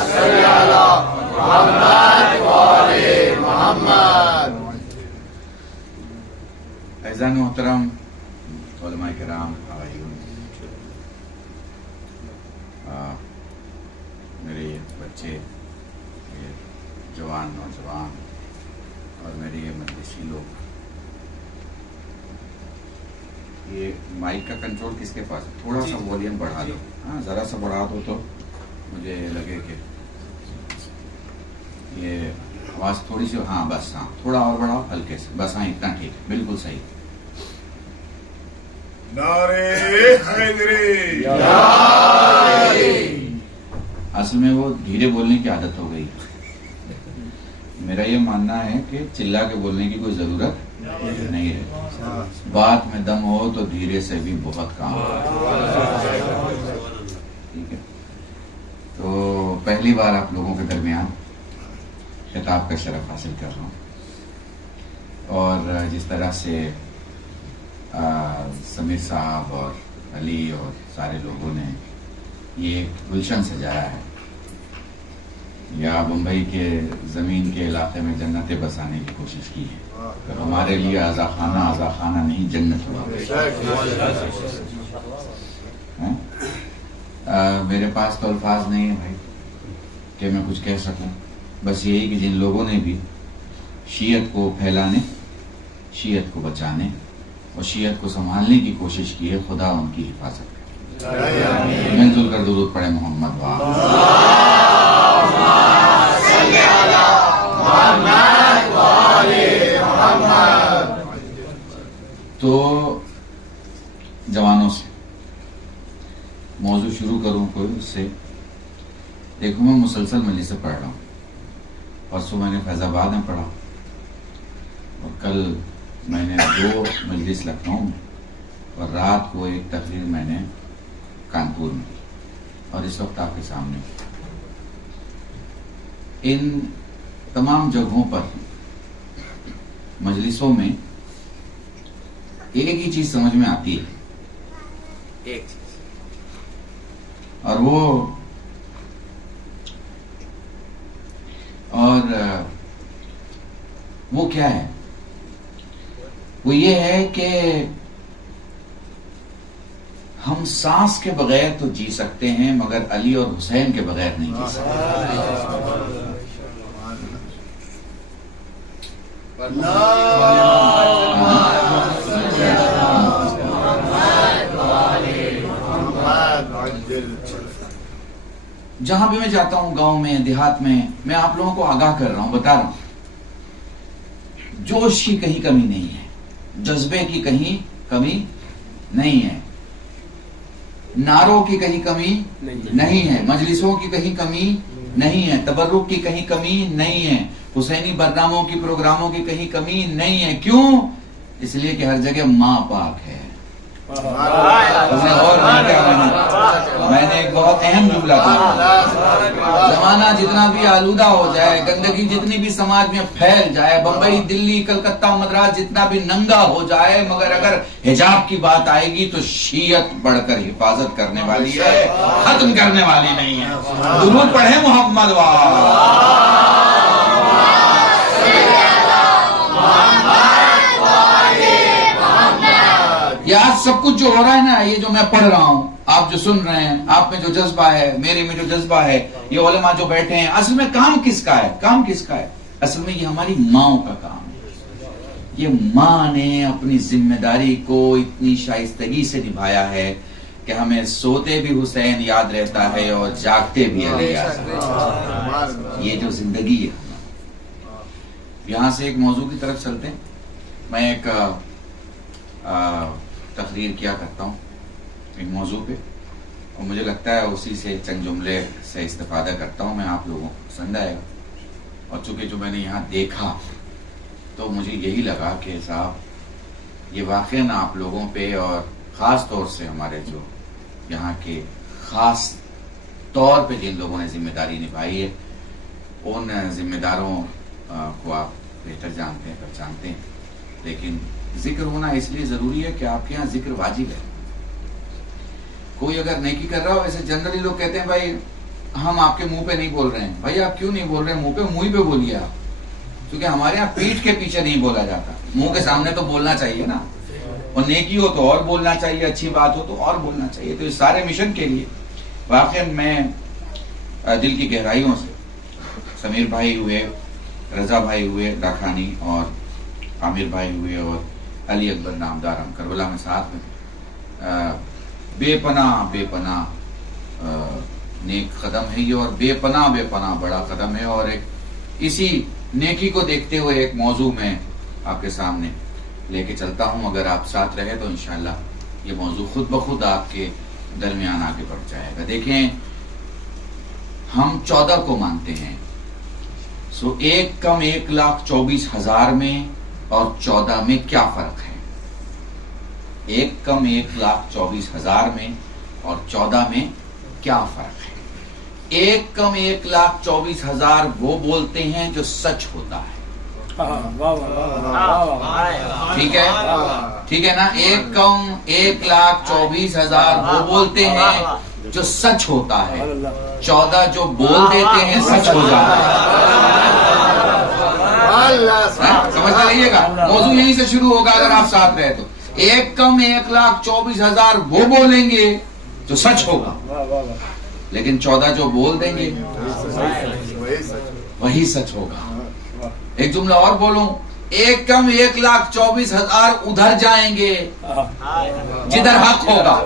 صل على محمد وآل محمد. اعزان محترم علماء کرام، آئیون، میرے بچے، میرے جوان نوجوان اور میرے یہ مجلسی لوگ، یہ مائک کا کنٹرول کس کے پاس ہے؟ تھوڑا سا والیوم بڑھا دو. ہاں ذرا سا بڑھا دو تو مجھے لگے کہ یہ آواز تھوڑی سی. ہاں بس، ہاں تھوڑا اور بڑھاؤ ہلکے سے، بس. ہاں اتنا ٹھیک، بالکل صحیح. نعرے حیدری. اصل میں وہ دھیرے بولنے کی عادت ہو گئی. میرا یہ ماننا ہے کہ چلا کے بولنے کی کوئی ضرورت نہیں ہے. بات میں دم ہو تو دھیرے سے بھی بہت کام ہے. ٹھیک ہے. تو پہلی بار آپ لوگوں کے درمیان خطاب کا شرف حاصل کر رہا ہوں، اور جس طرح سے سمیر صاحب اور علی اور سارے لوگوں نے یہ گلشن سجایا ہے، یا بمبئی کے زمین کے علاقے میں جنتیں بسانے کی کوشش کی ہے، تو ہمارے لیے آزا خانہ نہیں، جنت ہوا. میرے پاس تو الفاظ نہیں ہے بھائی کہ میں کچھ کہہ سکوں. بس یہی کہ جن لوگوں نے بھی شیعت کو پھیلانے، شیعت کو بچانے اور شیعت کو سنبھالنے کی کوشش کی ہے، خدا ان کی حفاظت کرے. مل جل کر درود پڑھے محمد وآل محمد. تو جوانوں سے موضوع شروع کروں کوئی اس سے. دیکھو میں مسلسل مجلس سے پڑھ رہا ہوں. پرسوں میں نے فیض آباد میں پڑھا، اور کل میں نے 2 مجلس لکھنؤ میں، اور رات کو ایک تقریر میں نے کانپور میں، اور اس وقت آپ کے سامنے. ان تمام جگہوں پر مجلسوں میں ایک ہی چیز سمجھ میں آتی ہے، ایک چیز، اور وہ کیا ہے؟ وہ یہ ہے کہ ہم سانس کے بغیر تو جی سکتے ہیں، مگر علی اور حسین کے بغیر نہیں جی سکتے. جہاں بھی میں جاتا ہوں، گاؤں میں، دیہات میں آپ لوگوں کو آگاہ کر رہا ہوں، بتا رہا ہوں، جوش کی کہیں کمی نہیں ہے، جذبے کی کہیں کمی نہیں ہے، نعروں کی کہیں کمی نہیں ہے، مجلسوں کی کہیں کمی نہیں ہے، تبرک کی کہیں کمی نہیں ہے، حسینی برناموں کی، پروگراموں کی کہیں کمی نہیں ہے. کیوں؟ اس لیے کہ ہر جگہ ماں پاک ہے. میں نے ایک بہت اہم جملہ کہا، زمانہ جتنا بھی آلودہ ہو جائے، گندگی جتنی بھی سماج میں پھیل جائے، بمبئی، دلی، کلکتہ، مدراس جتنا بھی ننگا ہو جائے، مگر اگر حجاب کی بات آئے گی تو شیعت بڑھ کر حفاظت کرنے والی ہے، ختم کرنے والی نہیں ہے. درود پڑھیں محمد وآل. یہ آج سب کچھ جو ہو رہا ہے نا، یہ جو میں پڑھ رہا ہوں، آپ جو سن رہے ہیں، آپ میں جو جذبہ ہے، میرے میں جو جذبہ ہے، یہ علماء جو بیٹھے ہیں، اصل میں کام کس کا ہے؟ کام کس کا ہے؟ اصل میں یہ ہماری ماؤں کا کام ہے. یہ ماں نے اپنی ذمہ داری کو اتنی شائستگی سے نبھایا ہے کہ ہمیں سوتے بھی حسین یاد رہتا ہے اور جاگتے بھی علی یاد رہتا ہے. یہ جو زندگی ہے. یہاں سے ایک موضوع کی طرف چلتے ہیں. میں ایک تقریر کیا کرتا ہوں ایک موضوع پہ، اور مجھے لگتا ہے اسی سے چند جملے سے استفادہ کرتا ہوں میں، آپ لوگوں کو پسند آئے گا. اور چونکہ جو میں نے یہاں دیکھا تو مجھے یہی لگا کہ صاحب یہ واقعاً آپ لوگوں پہ، اور خاص طور سے ہمارے جو یہاں کے خاص طور پہ جن لوگوں نے ذمہ داری نبھائی ہے، ان ذمہ داروں کو آپ بہتر جانتے ہیں پہچانتے ہیں، لیکن ذکر ہونا اس لیے ضروری ہے کہ آپ کے یہاں ذکر واجب ہے۔ کوئی اگر نیکی کر رہا ہو، ایسے جنرلی لوگ کہتے ہیں بھائی ہم آپ کے منہ پہ نہیں بول رہے ہیں۔ بھائی آپ کیوں نہیں بول رہے ہیں؟ منہ پہ بولیے آپ، کیونکہ ہمارے یہاں پیٹھ کے پیچھے نہیں بولا جاتا، منہ کے سامنے تو بولنا چاہیے نا، اور نیکی ہو تو اور بولنا چاہیے، اچھی بات ہو تو اور بولنا چاہیے۔ تو اس سارے مشن کے لیے واقعی میں دل کی گہرائیوں سے سمیر بھائی ہوئے، رضا بھائی ہوئے ڈاکھانی، اور عامر بھائی ہوئے، اور علی اکبر نامدار، ہم کربلا میں ساتھ میں، بے پناہ نیک قدم ہے یہ، اور بے پناہ بڑا قدم ہے۔ اور ایک اسی نیکی کو دیکھتے ہوئے ایک موضوع میں آپ کے سامنے لے کے چلتا ہوں، اگر آپ ساتھ رہے تو انشاءاللہ یہ موضوع خود بخود آپ کے درمیان آگے بڑھ جائے گا۔ دیکھیں، ہم 14 کو مانتے ہیں، سو 1 کم 1,24,000 میں اور 14 میں کیا فرق ہے؟ 1 کم 1,24,000 میں اور 14 میں کیا فرق ہے؟ 1 کم 1,24,000 وہ بولتے ہیں جو سچ ہوتا ہے، ٹھیک ہے نا؟ 1 کم 1,24,000 وہ بولتے ہیں جو سچ ہوتا ہے، 14 جو بول دیتے ہیں سچ ہو جاتا ہے۔ سمجھتے رہیے گا، موضوع یہیں سے شروع ہوگا اگر آپ ساتھ رہے تو۔ 1 کم 1,24,000 وہ بولیں گے جو سچ ہوگا، لیکن 14 جو بول دیں گے وہی سچ ہوگا۔ ایک جملہ اور بولوں، 1 کم 1,24,000 ادھر جائیں گے جدھر حق ہوگا،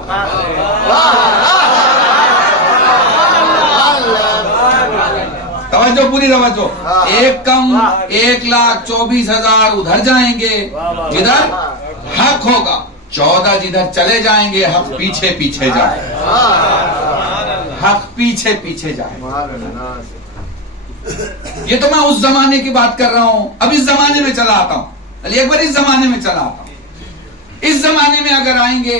توجہ پوری توجہ، 1 کم 1,24,000 ادھر جائیں گے جدھر حق ہوگا، 14 جدھر چلے جائیں گے حق پیچھے پیچھے جائے، حق پیچھے پیچھے جائے۔ یہ تو میں اس زمانے کی بات کر رہا ہوں، اب اس زمانے میں چلا آتا ہوں، علی اکبر اس زمانے میں چلا آتا ہوں۔ اس زمانے میں اگر آئیں گے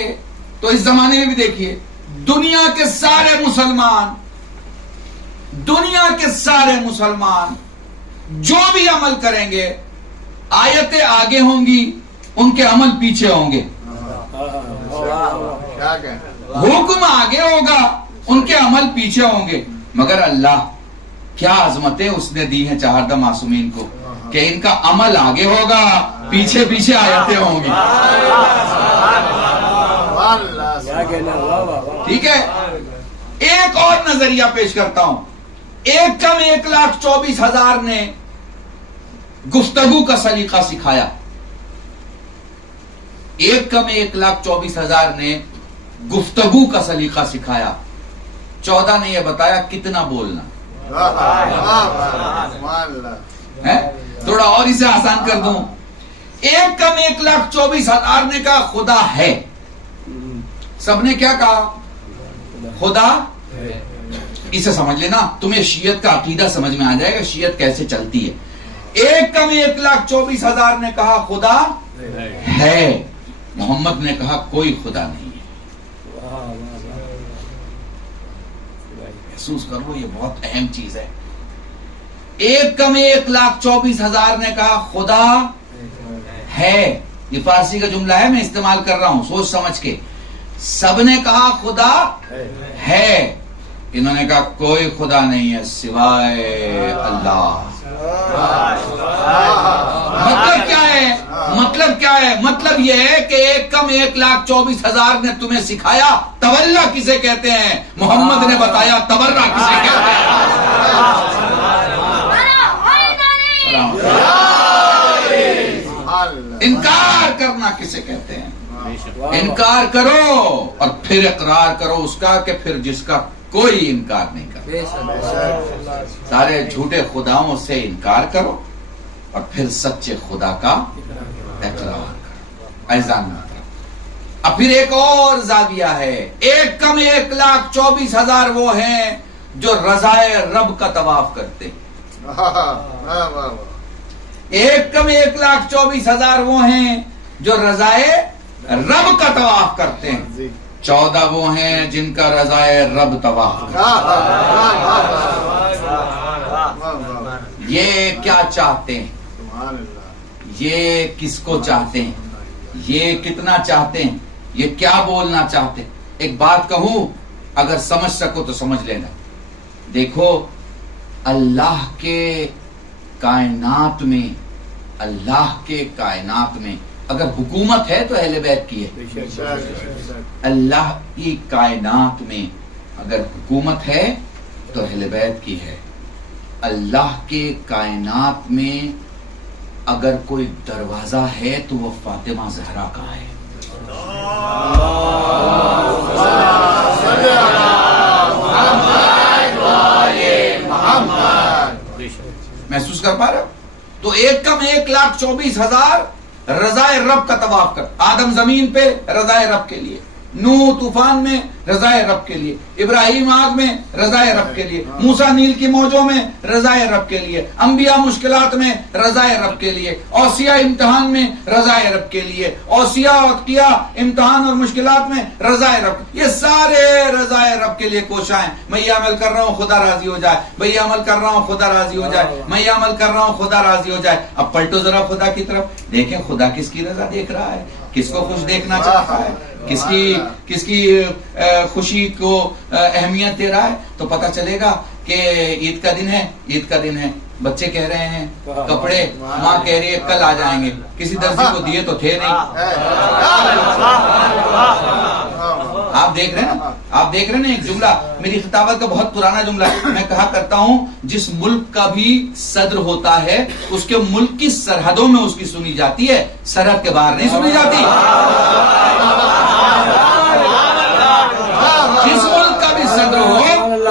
تو اس زمانے میں بھی دیکھیے، دنیا کے سارے مسلمان جو بھی عمل کریں گے، آیتیں آگے ہوں گی، ان کے عمل پیچھے ہوں گے، حکم آگے ہوگا، ان کے عمل پیچھے ہوں گے، مگر اللہ کیا عظمتیں اس نے دی ہیں 4 معصومین کو کہ ان کا عمل آگے ہوگا، پیچھے پیچھے آیتیں ہوں گی۔ ٹھیک ہے، ایک اور نظریہ پیش کرتا ہوں۔ 1 کم 1,24,000 نے گفتگو کا سلیقہ سکھایا، 1 کم 1,24,000 نے گفتگو کا سلیقہ سکھایا، 14 نے یہ بتایا کتنا بولنا ہے۔ تھوڑا اور اسے آسان کر دوں، 1 کم 1,24,000 نے کہا خدا ہے، سب نے کیا کہا؟ خدا۔ اسے سمجھ لینا، تمہیں شیعت کا عقیدہ سمجھ میں آ جائے گا، شیعت کیسے چلتی ہے۔ 1 کم 1,24,000 نے کہا خدا ہے، محمد نے کہا کوئی خدا نہیں ہے۔ محسوس کرو، یہ بہت اہم چیز ہے۔ 1 کم 1,24,000 نے کہا خدا ہے، یہ فارسی کا جملہ ہے، میں استعمال کر رہا ہوں سوچ سمجھ کے۔ سب نے کہا خدا ہے، انہوں نے کہا کوئی خدا نہیں ہے سوائے اللہ۔ مطلب کیا ہے؟ مطلب یہ ہے کہ 1 کم 1,24,000 نے تمہیں سکھایا تولا کسے کہتے ہیں، محمد نے بتایا تبرہ کسے کہتے ہیں۔ انکار کرنا کسے کہتے ہیں؟ انکار کرو اور پھر اقرار کرو اس کا کہ پھر جس کا کوئی انکار نہیں کرتا، سارے جھوٹے خداؤں سے انکار کرو اور پھر سچے خدا کا اقرار کرو، اذان کرو۔ اب پھر ایک اور زاویہ ہے، 1 کم 1,24,000 وہ ہیں جو رضائے رب کا طواف کرتے ہیں، 1 کم 1,24,000 وہ ہیں جو رضائے رب کا طواف کرتے ہیں، 14 وہ ہیں جن کا رضائے رب طواف کرتے ہیں۔ یہ کیا چاہتے ہیں، سبحان اللہ. یہ کس کو چاہتے ہیں، یہ کتنا چاہتے ہیں، یہ کیا بولنا چاہتے ہیں. ایک بات کہوں، اگر سمجھ سکو تو سمجھ لینا. دیکھو اللہ کے کائنات میں، اللہ کے کائنات میں اگر حکومت ہے تو اہل بیت کی ہے. اللہ کی کائنات میں اگر حکومت ہے تو اہل بیت کی ہے. اللہ کے کائنات میں اگر کوئی دروازہ ہے تو وہ فاطمہ زہرا کا ہے. محسوس کر پا رہے ہو؟ تو 1,24,000 رضائے رب کا طواف کر. آدم زمین پہ رضائے رب کے لیے، نوح طوفان میں رضائے رب کے لیے، ابراہیم آگ میں رضائے رب کے لیے، موسیٰ نیل کی موجوں میں رضائے رب کے لیے، انبیاء مشکلات میں رضائے رب کے لیے، اوصیاء امتحان میں رضائے رب کے لیے، اوصیاء اتقیاء امتحان اور مشکلات میں رضائے رب. یہ سارے رضائے رب کے لیے کوشاں ہیں. میں یہ عمل کر رہا ہوں خدا راضی ہو جائے، میں یہ عمل کر رہا ہوں خدا راضی ہو جائے، میں یہ عمل کر رہا ہوں خدا راضی ہو جائے. اب پلٹو ذرا خدا کی طرف، دیکھیں خدا کس کی رضا دیکھ رہا ہے، کس کو خوش دیکھنا چاہتا ہے، کس کی خوشی کو اہمیت دے رہا ہے. تو پتہ چلے گا کہ عید کا دن ہے، عید کا دن ہے. بچے کہہ رہے ہیں کپڑے، ماں کہہ رہی ہے کل آ جائیں گے. کسی درزی کو دیے تو تھے نہیں. آپ دیکھ رہے ہیں نا ایک جملہ، میری خطابت کا بہت پرانا جملہ ہے. میں کہا کرتا ہوں جس ملک کا بھی صدر ہوتا ہے اس کے ملک کی سرحدوں میں اس کی سنی جاتی ہے، سرحد کے باہر نہیں سنی جاتی. جس ملک کا بھی صدر ہو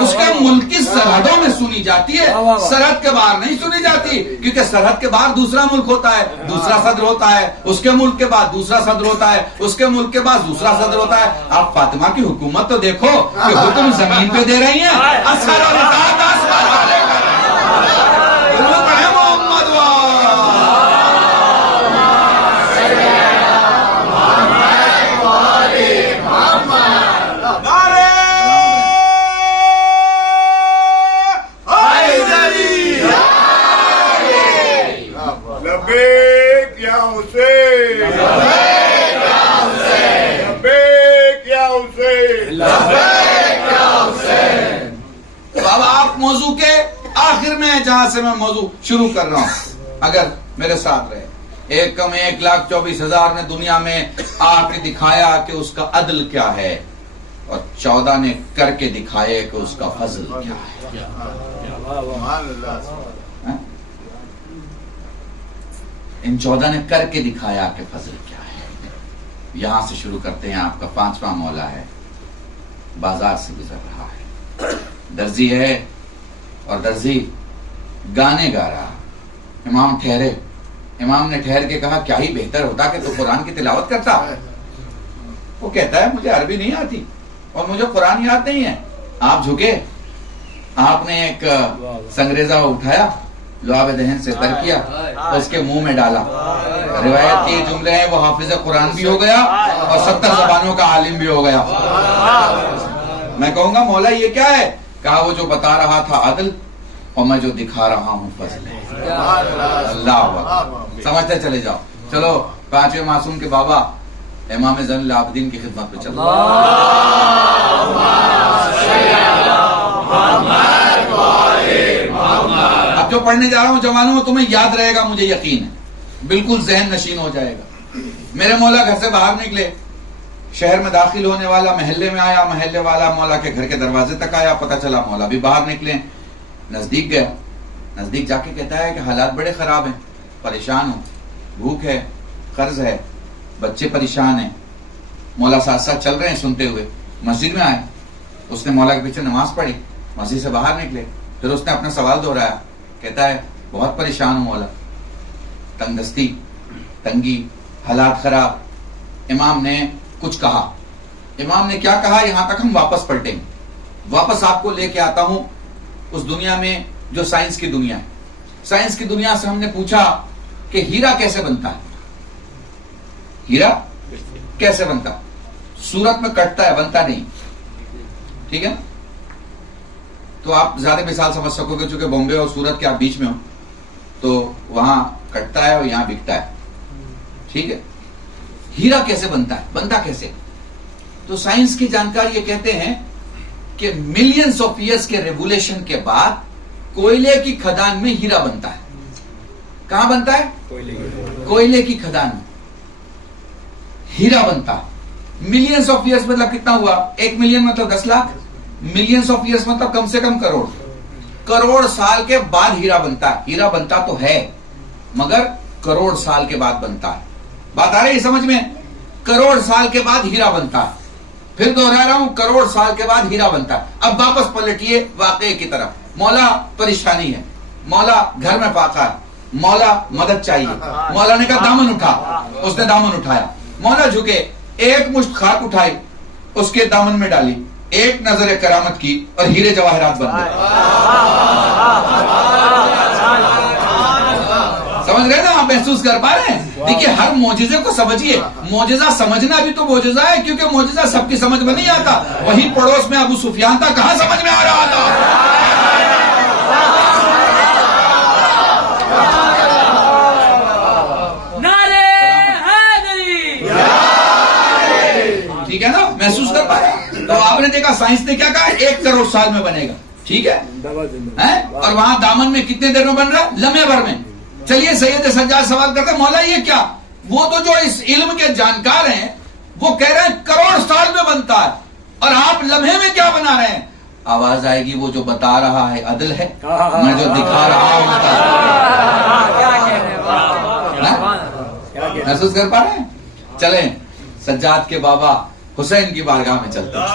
اس کے ملک کی سرحدوں میں سنی جاتی ہے، سرحد کے باہر نہیں سنی جاتی. کیونکہ سرحد کے باہر دوسرا ملک ہوتا ہے، دوسرا صدر ہوتا ہے، اس کے ملک کے بعد دوسرا صدر ہوتا ہے، اس کے ملک کے بعد دوسرا صدر ہوتا ہے. آپ فاطمہ کی حکومت تو دیکھو کہ حکم زمین پہ دے رہی ہیں، اثر اور اطاعت آسمان والے کر رہے ہیں. درود پڑھیں محمد لبیک یا حسین، لبیک یا حسین. تو اب آپ موضوع کے آخر میں جہاں سے میں موضوع شروع کر رہا ہوں، اگر میرے ساتھ رہے. 1,24,000 نے دنیا میں آ کے دکھایا کہ اس کا عدل کیا ہے، اور 14 نے کر کے دکھایا کہ اس کا فضل کیا ہے. سبحان اللہ. ان 14 نے کر کے دکھایا کہ فضل کیا ہے. یہاں سے شروع کرتے ہیں. آپ کا 5واں مولا ہے، بازار سے گزر رہا ہے، درزی ہے اور درزی گانے گا رہا. امام ٹھہرے. امام نے ٹھہر کے کہا کیا ہی بہتر ہوتا کہ تو قرآن کی تلاوت کرتا. وہ کہتا ہے مجھے عربی نہیں آتی اور مجھے قرآن یاد نہیں ہے. آپ جھکے، آپ نے ایک سنگریزہ اٹھایا، لعاب دہن سے تر کیا، اس کے منہ میں ڈالا. روایت کے جملے ہیں وہ حافظ قرآن بھی ہو گیا اور 70 زبانوں کا عالم بھی ہو گیا. میں کہوں گا مولا یہ کیا ہے؟ کہا وہ جو بتا رہا تھا عدل اور میں جو دکھا رہا ہوں فضل ہے. اللہ اکبر. سمجھتے چلے جاؤ. چلو 5ویں معصوم کے بابا امام زین العابدین کی خدمت پہ چلو. اب جو پڑھنے جا رہا ہوں جوانوں تمہیں یاد رہے گا، مجھے یقین ہے، بالکل ذہن نشین ہو جائے گا. میرے مولا گھر سے باہر نکلے، شہر میں داخل ہونے والا محلے میں آیا، محلے والا مولا کے گھر کے دروازے تک آیا، پتہ چلا مولا بھی باہر نکلے. نزدیک گیا، نزدیک جا کے کہتا ہے کہ حالات بڑے خراب ہیں، پریشان ہوں، بھوک ہے، قرض ہے، بچے پریشان ہیں. مولا ساتھ ساتھ چل رہے ہیں سنتے ہوئے. مسجد میں آئے، اس نے مولا کے پیچھے نماز پڑھی، مسجد سے باہر نکلے، پھر اس نے اپنا سوال دہرایا. کہتا ہے بہت پریشان ہوں مولا، تنگ دستی، تنگی، حالات خراب. امام نے کچھ کہا. امام نے کیا کہا یہاں تک ہم واپس پلٹیں گے. واپس آپ کو لے کے آتا ہوں اس دنیا میں جو سائنس کی دنیا ہے. سائنس کی دنیا سے ہم نے پوچھا کہ ہیرا کیسے بنتا ہے. ہیرا کیسے بنتا؟ صورت میں کٹتا ہے، بنتا نہیں. ٹھیک ہے، تو آپ زیادہ مثال سمجھ سکو گے چونکہ بامبے اور سورت کے آپ بیچ میں ہو. تو وہاں کٹتا ہے اور یہاں بکتا ہے. ٹھیک ہے. ہیرا کیسے بنتا ہے؟ بنتا کیسے؟ تو سائنس کی جانکار یہ کہتے ہیں کہ ملینز آف ایئرس کے ریگولیشن کے بعد کوئلے کی کھدان میں ہیرا بنتا ہے. کہاں بنتا ہے؟ کوئلے کی کھدان میں ہیرا بنتا ہے. ملینز آف ایئرس مطلب کتنا ہوا؟ 1 ملین مطلب 10 لاکھ. ملینز آف ایئرس مطلب کم سے کم کروڑ. کروڑ سال کے بعد ہیرا بنتا ہے. ہیرا بنتا تو ہے مگر کروڑ سال کے بعد بنتا ہے. بات آ رہی ہے سمجھ میں؟ کروڑ سال کے بعد ہیرا بنتا ہے. پھر دوہرا رہا ہوں، کروڑ سال کے بعد ہیرا بنتا ہے. اب واپس پلٹیے واقعے کی طرف. مولا پریشانی ہے، مولا گھر میں فاقہ ہے، مولا مدد چاہیے. مولا نے کہا دامن اٹھا. اس نے دامن اٹھایا. مولا جھکے، ایک مشت خاک اٹھائی، اس کے دامن میں ڈالی، ایک نظر کرامت کی اور ہیرے جواہرات بن گئے. سمجھ رہے نا؟ آپ محسوس کر پا رہے ہیں؟ دیکھیے ہر معجزے کو سمجھیے. معجزہ سمجھنا بھی تو معجزہ ہے، کیونکہ معجزہ سب کی سمجھ میں نہیں آتا. وہی پڑوس میں ابو سفیان تھا، کہاں سمجھ میں آ رہا تھا؟ ٹھیک ہے نا؟ محسوس کر پا رہے. تو آپ نے دیکھا سائنس نے کیا کہا؟ 1 کروڑ سال میں بنے گا. ٹھیک ہے. اور وہاں دامن میں کتنے دیر میں بن رہا ہے؟ لمحے بھر میں. چلیے سید سجاد سوال کرتے ہیں، مولا یہ کیا؟ وہ تو جو اس علم کے جانکار ہیں وہ کہہ رہے ہیں کروڑ سال میں بنتا ہے، اور آپ لمحے میں کیا بنا رہے ہیں؟ آواز آئے گی، وہ جو بتا رہا ہے عدل ہے، میں جو دکھا رہا ہوں. محسوس کر پا رہے ہیں؟ چلیں سجاد کے بابا حسین کی بارگاہ میں چلتے ہیں.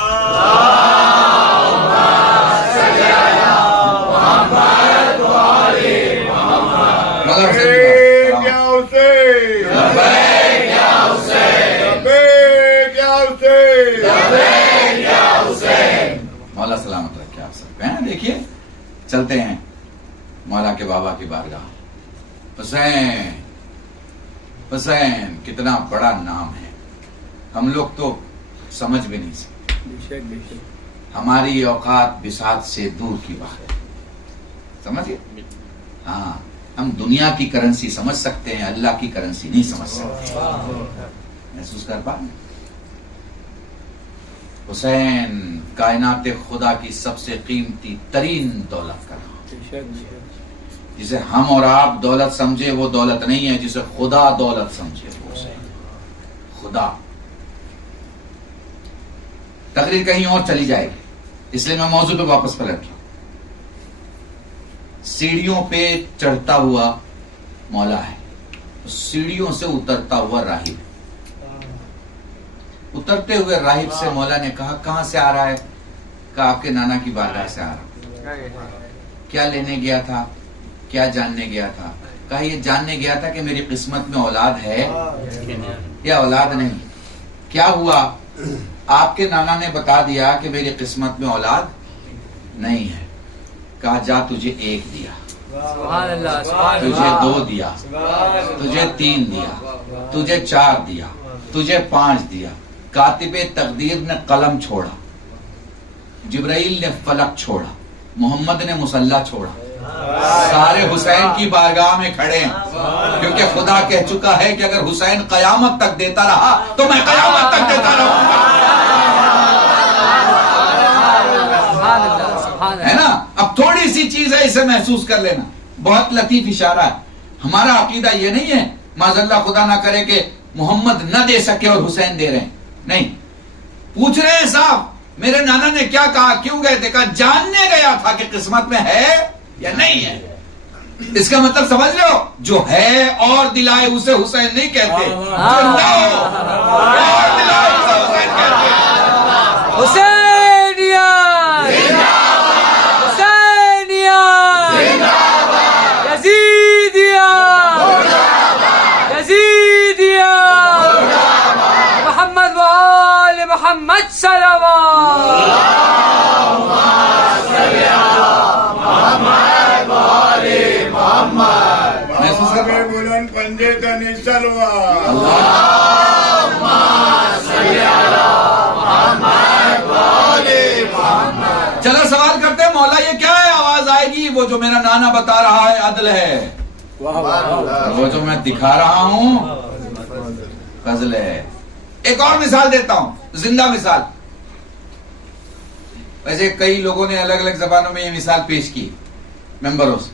مولا سلامت رکھے آپ سب کو. دیکھیے چلتے ہیں مولا کے بابا کی بارگاہ. حسین، حسین کتنا بڑا نام ہے، ہم لوگ تو سمجھ بھی نہیں سکتے. ہماری اوقات بساط سے دور کی بات ہے. سمجھے؟ ہاں، ہم دنیا کی کرنسی سمجھ سکتے ہیں، اللہ کی کرنسی نہیں سمجھ سکتے. محسوس کر پا؟ حسین کائنات خدا کی سب سے قیمتی ترین دولت کا نام. جسے ہم اور آپ دولت سمجھے وہ دولت نہیں ہے، جسے خدا دولت سمجھے وہ حسین. خدا. تقریر کہیں اور چلی جائے گی، اس لیے میں موضوع پہ واپس پلٹ رہا ہوں. سیڑھیوں پہ چڑھتا ہوا مولا ہے، سیڑھیوں سے اترتا ہوا راہب. اترتے ہوئے راہب سے مولا نے کہا کہاں سے آ رہا ہے؟ کہا آپ کے نانا کی بارگاہ سے آ رہا. کیا لینے گیا تھا؟ کیا جاننے گیا تھا؟ کہا یہ جاننے گیا تھا کہ میری قسمت میں اولاد ہے یا اولاد نہیں. کیا ہوا؟ آپ کے نانا نے بتا دیا کہ میری قسمت میں اولاد نہیں ہے. کہا جا تجھے 1 دیا، تجھے 2 دیا، تجھے 3 دیا، تجھے 4 دیا، تجھے 5 دیا. کاتب تقدیر نے قلم چھوڑا، جبرائیل نے فلک چھوڑا، محمد نے مصلی چھوڑا. سارے حسین کی بارگاہ میں کھڑے ہیں، کیونکہ خدا کہہ چکا ہے کہ اگر حسین قیامت تک دیتا رہا تو میں قیامت تک دیتا رہوں گا. ہے نا؟ اب تھوڑی سی چیز ہے، اسے محسوس کر لینا. بہت لطیف اشارہ ہے. ہمارا عقیدہ یہ نہیں ہے معاذ اللہ خدا نہ کرے کہ محمد نہ دے سکے اور حسین دے رہے ہیں. نہیں، پوچھ رہے ہیں صاحب میرے نانا نے کیا کہا، کیوں گئے تھے؟ کہا جاننے گیا تھا کہ قسمت میں ہے یا نہیں ہے. اس کا مطلب سمجھ رہے ہو؟ جو ہے اور دلائے اسے حسین نہیں کہتے، جو نہ ہو اور دلائے اسے حسین کہتے ہیں. حسینیا حسینیا یزیدیا یزیدیا محمد وآل محمد صلوات. بلند پنجے تنی سلوار. چلو سوال کرتے ہیں مولا یہ کیا ہے؟ آواز آئے گی، وہ جو میرا نانا بتا رہا ہے عدل ہے. وہ جو میں دکھا رہا ہوں فضل ہے. ایک اور مثال دیتا ہوں, زندہ مثال. ویسے کئی لوگوں نے الگ الگ زبانوں میں یہ مثال پیش کی ممبروں سے.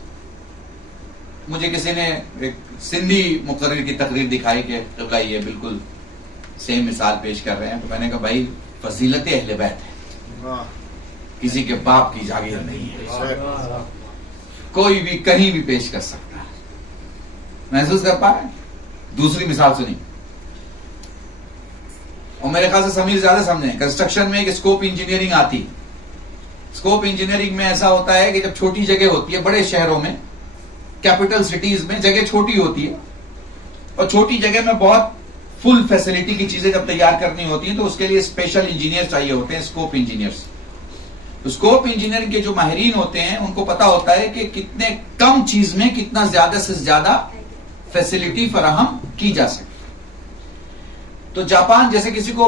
مجھے کسی نے ایک سندھی مقرر کی تقریر دکھائی کہ قبلہ یہ بالکل سیم مثال پیش کر رہے ہیں. تو میں نے کہا بھائی فضیلت اہل بیت ہے, کسی کے باپ کی جاگیر نہیں ہے, کوئی بھی کہیں بھی پیش کر سکتا ہے. محسوس کر پا رہے ہیں؟ دوسری مثال سنی, اور میرے خیال سے سمیر زیادہ سمجھیں. کنسٹرکشن میں ایک اسکوپ انجینئرنگ آتی. اسکوپ انجینئرنگ میں ایسا ہوتا ہے کہ جب چھوٹی جگہ ہوتی ہے, بڑے شہروں میں, کیپٹل سٹیز میں جگہ چھوٹی ہوتی ہے, اور چھوٹی جگہ میں بہت فل فیسلٹی کی چیزیں جب تیار کرنی ہوتی ہیں تو اس کے لیے اسپیشل انجینئر چاہیے ہوتے ہیں, اسکوپ انجینئرز. اسکوپ انجینئرنگ کے جو ماہرین ہوتے ہیں ان کو پتا ہوتا ہے کہ کتنے کم چیز میں کتنا زیادہ سے زیادہ فیسلٹی فراہم کی جا سکے. تو جاپان جیسے کسی کو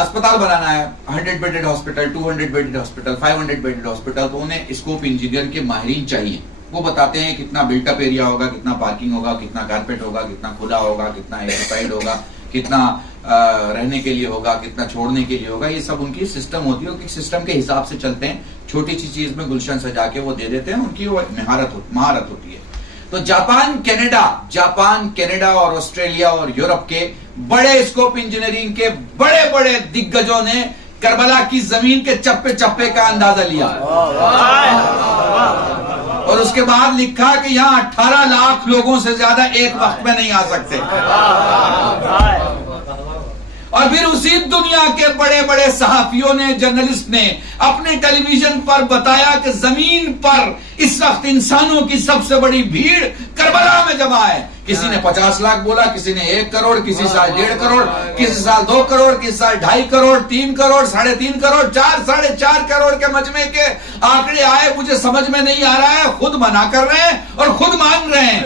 اسپتال بنانا ہے, 100 bedded hospital, 200 bedded hospital, 500 bedded hospital, تو انہیں اسکوپ انجینئر کے ماہرین چاہیے. وہ بتاتے ہیں کتنا بلٹ اپ ایریا ہوگا, کتنا پارکنگ ہوگا, کتنا کارپیٹ ہوگا, کتنا کھلا ہوگا, کتنا ایکوپائڈ ہوگا, کتنا رہنے کے لیے ہوگا, کتنا چھوڑنے کے لیے ہوگا. یہ سب ان کی سسٹم ہوتی ہے, ان سسٹم کے حساب سے چلتے ہیں. چھوٹی سی چیز میں گلشن سجا کے وہ دے دیتے ہیں, ان کی وہ مہارت ہوتی ہے. تو جاپان, کینیڈا اور آسٹریلیا اور یورپ کے بڑے اسکوپ انجینئرنگ کے بڑے بڑے دگجوں نے کربلا کی زمین کے چپے چپے کا اندازہ لیا, اور اس کے بعد لکھا کہ یہاں 18 لاکھ لوگوں سے زیادہ ایک وقت میں نہیں آ سکتے. اور پھر اسی دنیا کے بڑے بڑے صحافیوں نے, جرنلسٹ نے اپنے ٹیلی ویژن پر بتایا کہ زمین پر اس وقت انسانوں کی سب سے بڑی بھیڑ کربلا میں جمع ہے. کسی نے 50 لاکھ بولا, کسی نے 1 کروڑ, کسی سال 1.5 کروڑ, کسی سال 2 کروڑ, کسی سال 2.5 کروڑ, 3 کروڑ, 3.5 کروڑ, 4, 4.5 کروڑ کے مجمع کے آنکڑے آئے. مجھے سمجھ میں نہیں آ رہا ہے. خود منع کر رہے ہیں اور خود مان رہے ہیں.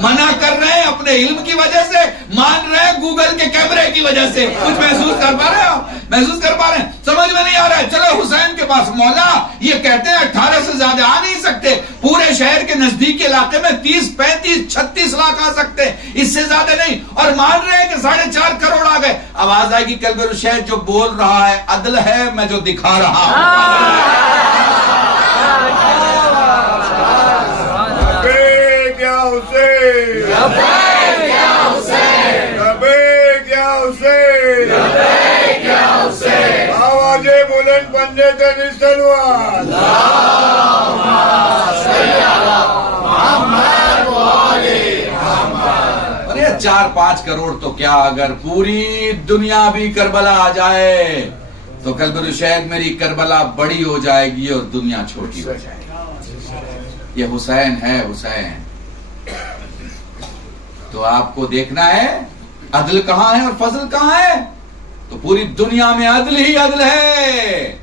منع کر رہے ہیں اپنے علم کی وجہ سے, مان رہے ہیں گوگل کے کیمرے کی وجہ سے. کچھ محسوس کر پا رہے ہیں؟ محسوس کر پا رہے ہیں؟ سمجھ میں نہیں آ رہا ہے. چلو حسین کے پاس مولا, یہ کہتے ہیں 18 سے زیادہ آ نہیں سکتے. پورے شہر کے نزدیک علاقے میں 30, 35, 36 لاکھ آ سکتے, اس سے زیادہ نہیں. اور مان رہے ہیں کہ 4.5 کروڑ آ گئے. آواز آئے گی قلب الشیخ جو بول رہا ہے عدل ہے, میں جو دکھا رہا ہوں. آوازیں بلند پنجے تنی سلوار. ارے 4-5 کروڑ تو کیا, اگر پوری دنیا بھی کربلا آ جائے تو قلب الشیخ میری کربلا بڑی ہو جائے گی اور دنیا چھوٹی ہو جائے گی. یہ حسین ہے, حسین. تو آپ کو دیکھنا ہے عدل کہاں ہے اور فضل کہاں ہے. تو پوری دنیا میں عدل ہی عدل ہے,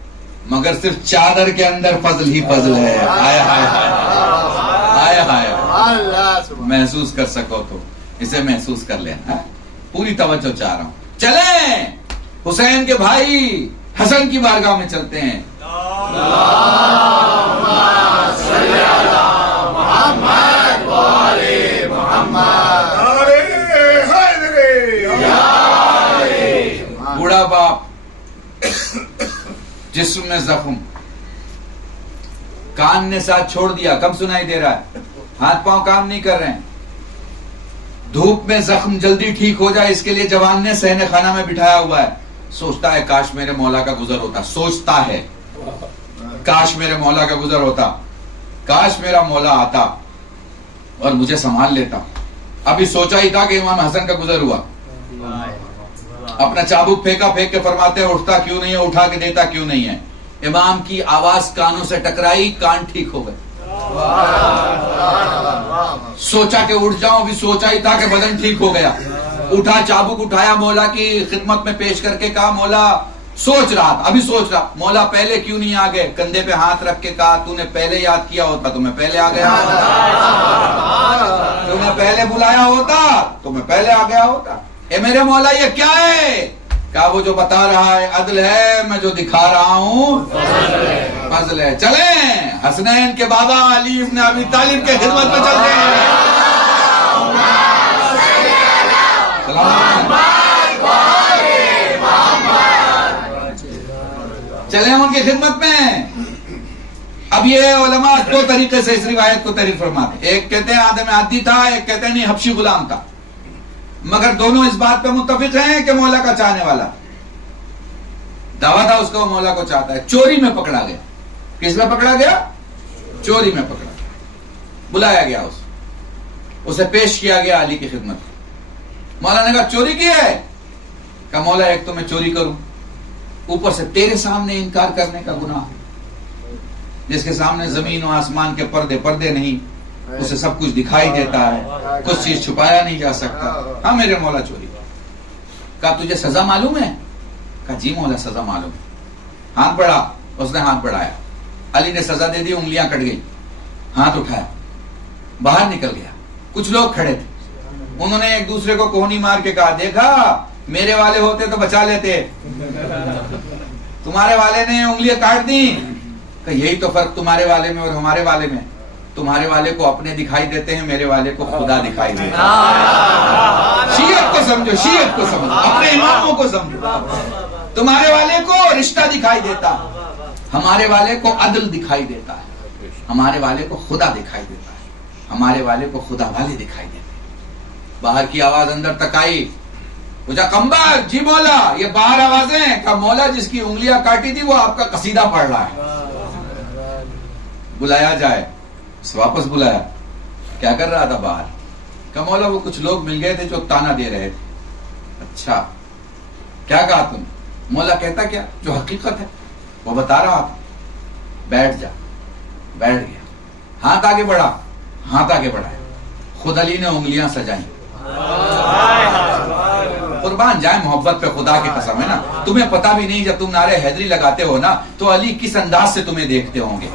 مگر صرف چادر کے اندر فضل ہی فضل ہے. ہائے ہائے ہائے ہائے ہائے. محسوس کر سکو تو اسے محسوس کر لیں. پوری توجہ چاہ رہا ہوں. چلیں حسین کے بھائی حسن کی بارگاہ میں چلتے ہیں. بوڑھا باپ, جسم میں زخم, کان نے ساتھ چھوڑ دیا, کم سنائی دے رہا ہے, ہاتھ پاؤں کام نہیں کر رہے ہیں. دھوپ میں زخم جلدی ٹھیک ہو جائے اس کے لیے جوان نے صحن خانہ میں بٹھایا ہوا ہے. سوچتا ہے کاش میرے مولا کا گزر ہوتا. سوچتا ہے کاش میرے مولا کا گزر ہوتا, کاش میرا مولا آتا اور مجھے سنبھال لیتا. ابھی سوچا ہی تھا کہ امام حسن کا گزر ہوا. اپنا چابک پھینکا, پھینک کے فرماتے ہیں اٹھتا کیوں نہیں ہے, اٹھا کے دیتا کیوں نہیں ہے. امام کی آواز کانوں سے ٹکرائی, کان ٹھیک ہو گئے. سوچا کہ اٹھ جاؤں, ابھی سوچا ہی تھا کہ بدن ٹھیک ہو گیا. اٹھا, چابک اٹھایا, مولا کی خدمت میں پیش کر کے کہا مولا, سوچ رہا تھا, ابھی سوچ رہا. مولا پہلے کیوں نہیں آ گئے؟ کندھے پہ ہاتھ رکھ کے کہا تو نے پہلے یاد کیا ہوتا تو میں پہلے آ گیا ہوتا, تو نے پہلے بلایا ہوتا تو میں پہلے آ گیا ہوتا. اے میرے مولا یہ کیا ہے؟ کہا وہ جو بتا رہا ہے عدل ہے, میں جو دکھا رہا ہوں فضل ہے. چلیں حسنین کے بابا علی ابن ابی طالب کے خدمت میں چلتے ہیں. کی خدمت میں. اب یہ علماء دو طریقے سے اس روایت کو تعریف فرماتے ہیں. ایک کہتے ہیں آدم عادی تھا, ایک کہتے ہیں نہیں حبشی غلام تھا, مگر دونوں اس بات پہ متفق ہیں کہ مولا کا چاہنے والا. دعویٰ تھا اس کا, وہ مولا کو چاہتا ہے. چوری میں پکڑا گیا. کس میں پکڑا گیا؟ چوری میں پکڑا گیا. بلایا گیا اسے پیش کیا گیا علی کی خدمت. مولا نے کہا چوری کی ہے؟ کہا مولا ایک تو میں چوری کروں, اوپر سے تیرے سامنے انکار کرنے کا گناہ, جس کے سامنے زمین و آسمان کے پردے نہیں, اسے سب کچھ دکھائی دیتا ہے, کچھ چیز چھپایا نہیں جا سکتا. ہاں میرے مولا چوری. کہا تجھے سزا معلوم ہے؟ کہا جی مولا سزا معلوم ہے. ہاتھ بڑھا. اس نے ہاتھ بڑھایا. علی نے سزا دے دی, انگلیاں کٹ گئی. ہاتھ اٹھایا, باہر نکل گیا. کچھ لوگ کھڑے تھے, انہوں نے ایک دوسرے کو کوہنی مار کے کہا دیکھا میرے والے ہوتے تو بچا لیتے, تمہارے والے نے انگلیاں کاٹ دی. کہ یہی تو فرق تمہارے والے میں اور ہمارے والے میں, تمہارے والے کو اپنے دکھائی دیتے ہیں, میرے والے کو خدا دکھائی دیتا ہے. شیعت کو سمجھو, شیعت کو سمجھو, اپنے اماموں کو سمجھو. تمہارے والے کو رشتہ دکھائی دیتا ہے, ہمارے والے کو عدل دکھائی دیتا ہے, ہمارے والے کو خدا دکھائی دیتا ہے, ہمارے والے کو خدا والے دکھائی دیتے ہیں. باہر کی آواز اندر تک آئی. پوچھا کمبر جی مولا, یہ باہر آوازیں. کہا مولا جس کی انگلیاں کاٹی تھی وہ آپ کا قصیدہ پڑھ رہا ہے. بلایا جائے. واپس بلایا. کیا کر رہا تھا باہر؟ کہا مولا وہ کچھ لوگ مل گئے تھے جو تانا دے رہے تھے. اچھا کیا کہا تم؟ مولا کہتا کیا جو حقیقت ہے وہ بتا رہا تھا. بیٹھ جا. بیٹھ گیا. ہاتھ آگے بڑھا. ہاتھ آگے بڑھایا. خود علی نے انگلیاں سجائیں. قربان جائیں محبت پہ, خدا کی قسم ہے نا. تمہیں پتا بھی نہیں جب تم نعرے حیدری لگاتے ہو نا تو علی کس انداز سے تمہیں دیکھتے ہوں گے.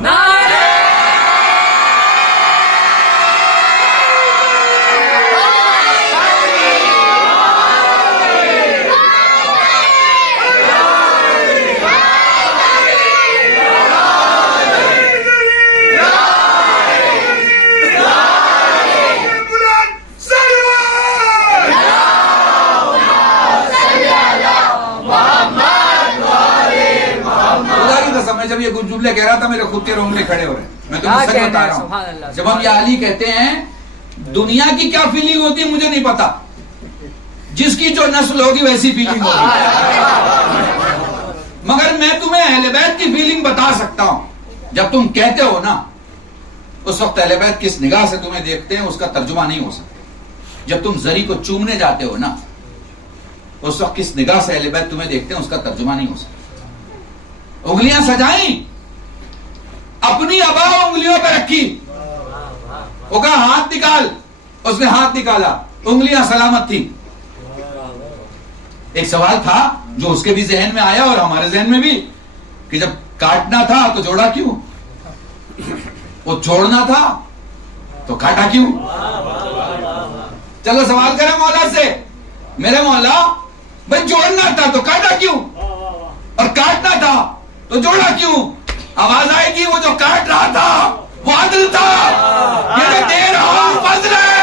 جب یہ جملے کہہ رہا تھا میرے خود کے رونگٹے کھڑے ہو رہے ہیں. میں تمہیں سچ بتا رہا ہوں, جب ہم یہ علی کہتے ہیں دنیا کی کیا فیلنگ ہوتی ہے مجھے نہیں پتا, جس کی جو نسل ہوگی ویسی فیلنگ ہوگی. مگر میں تمہیں اہل بیت کی فیلنگ بتا سکتا ہوں. جب تم کہتے ہو نا اس وقت اہل بیت کس نگاہ سے تمہیں دیکھتے ہیں اس کا ترجمہ نہیں ہو سکتا. جب تم زری کو چومنے جاتے ہو نا اس وقت کس نگاہ سے اہل بیت تمہیں دیکھتے ہیں اس کا ترجمہ نہیں ہو سکتا. انگلیاں سجائیں, اپنی ابا انگلیوں پہ رکھی. وہ کہا ہاتھ نکال. اس نے ہاتھ نکالا, انگلیاں سلامت تھی. ایک سوال تھا جو اس کے بھی ذہن میں آیا اور ہمارے ذہن میں بھی, کہ جب کاٹنا تھا تو جوڑا کیوں, وہ چھوڑنا تھا تو کاٹا کیوں. چلو سوال کریں مولا سے, میرے مولا بھائی جوڑنا تھا تو کاٹا کیوں, اور کاٹنا تھا تو جوڑا کیوں. آواز آئے گی وہ جو کاٹ رہا تھا وہ عدل تھا, یہ جو دے رہا فضل ہے.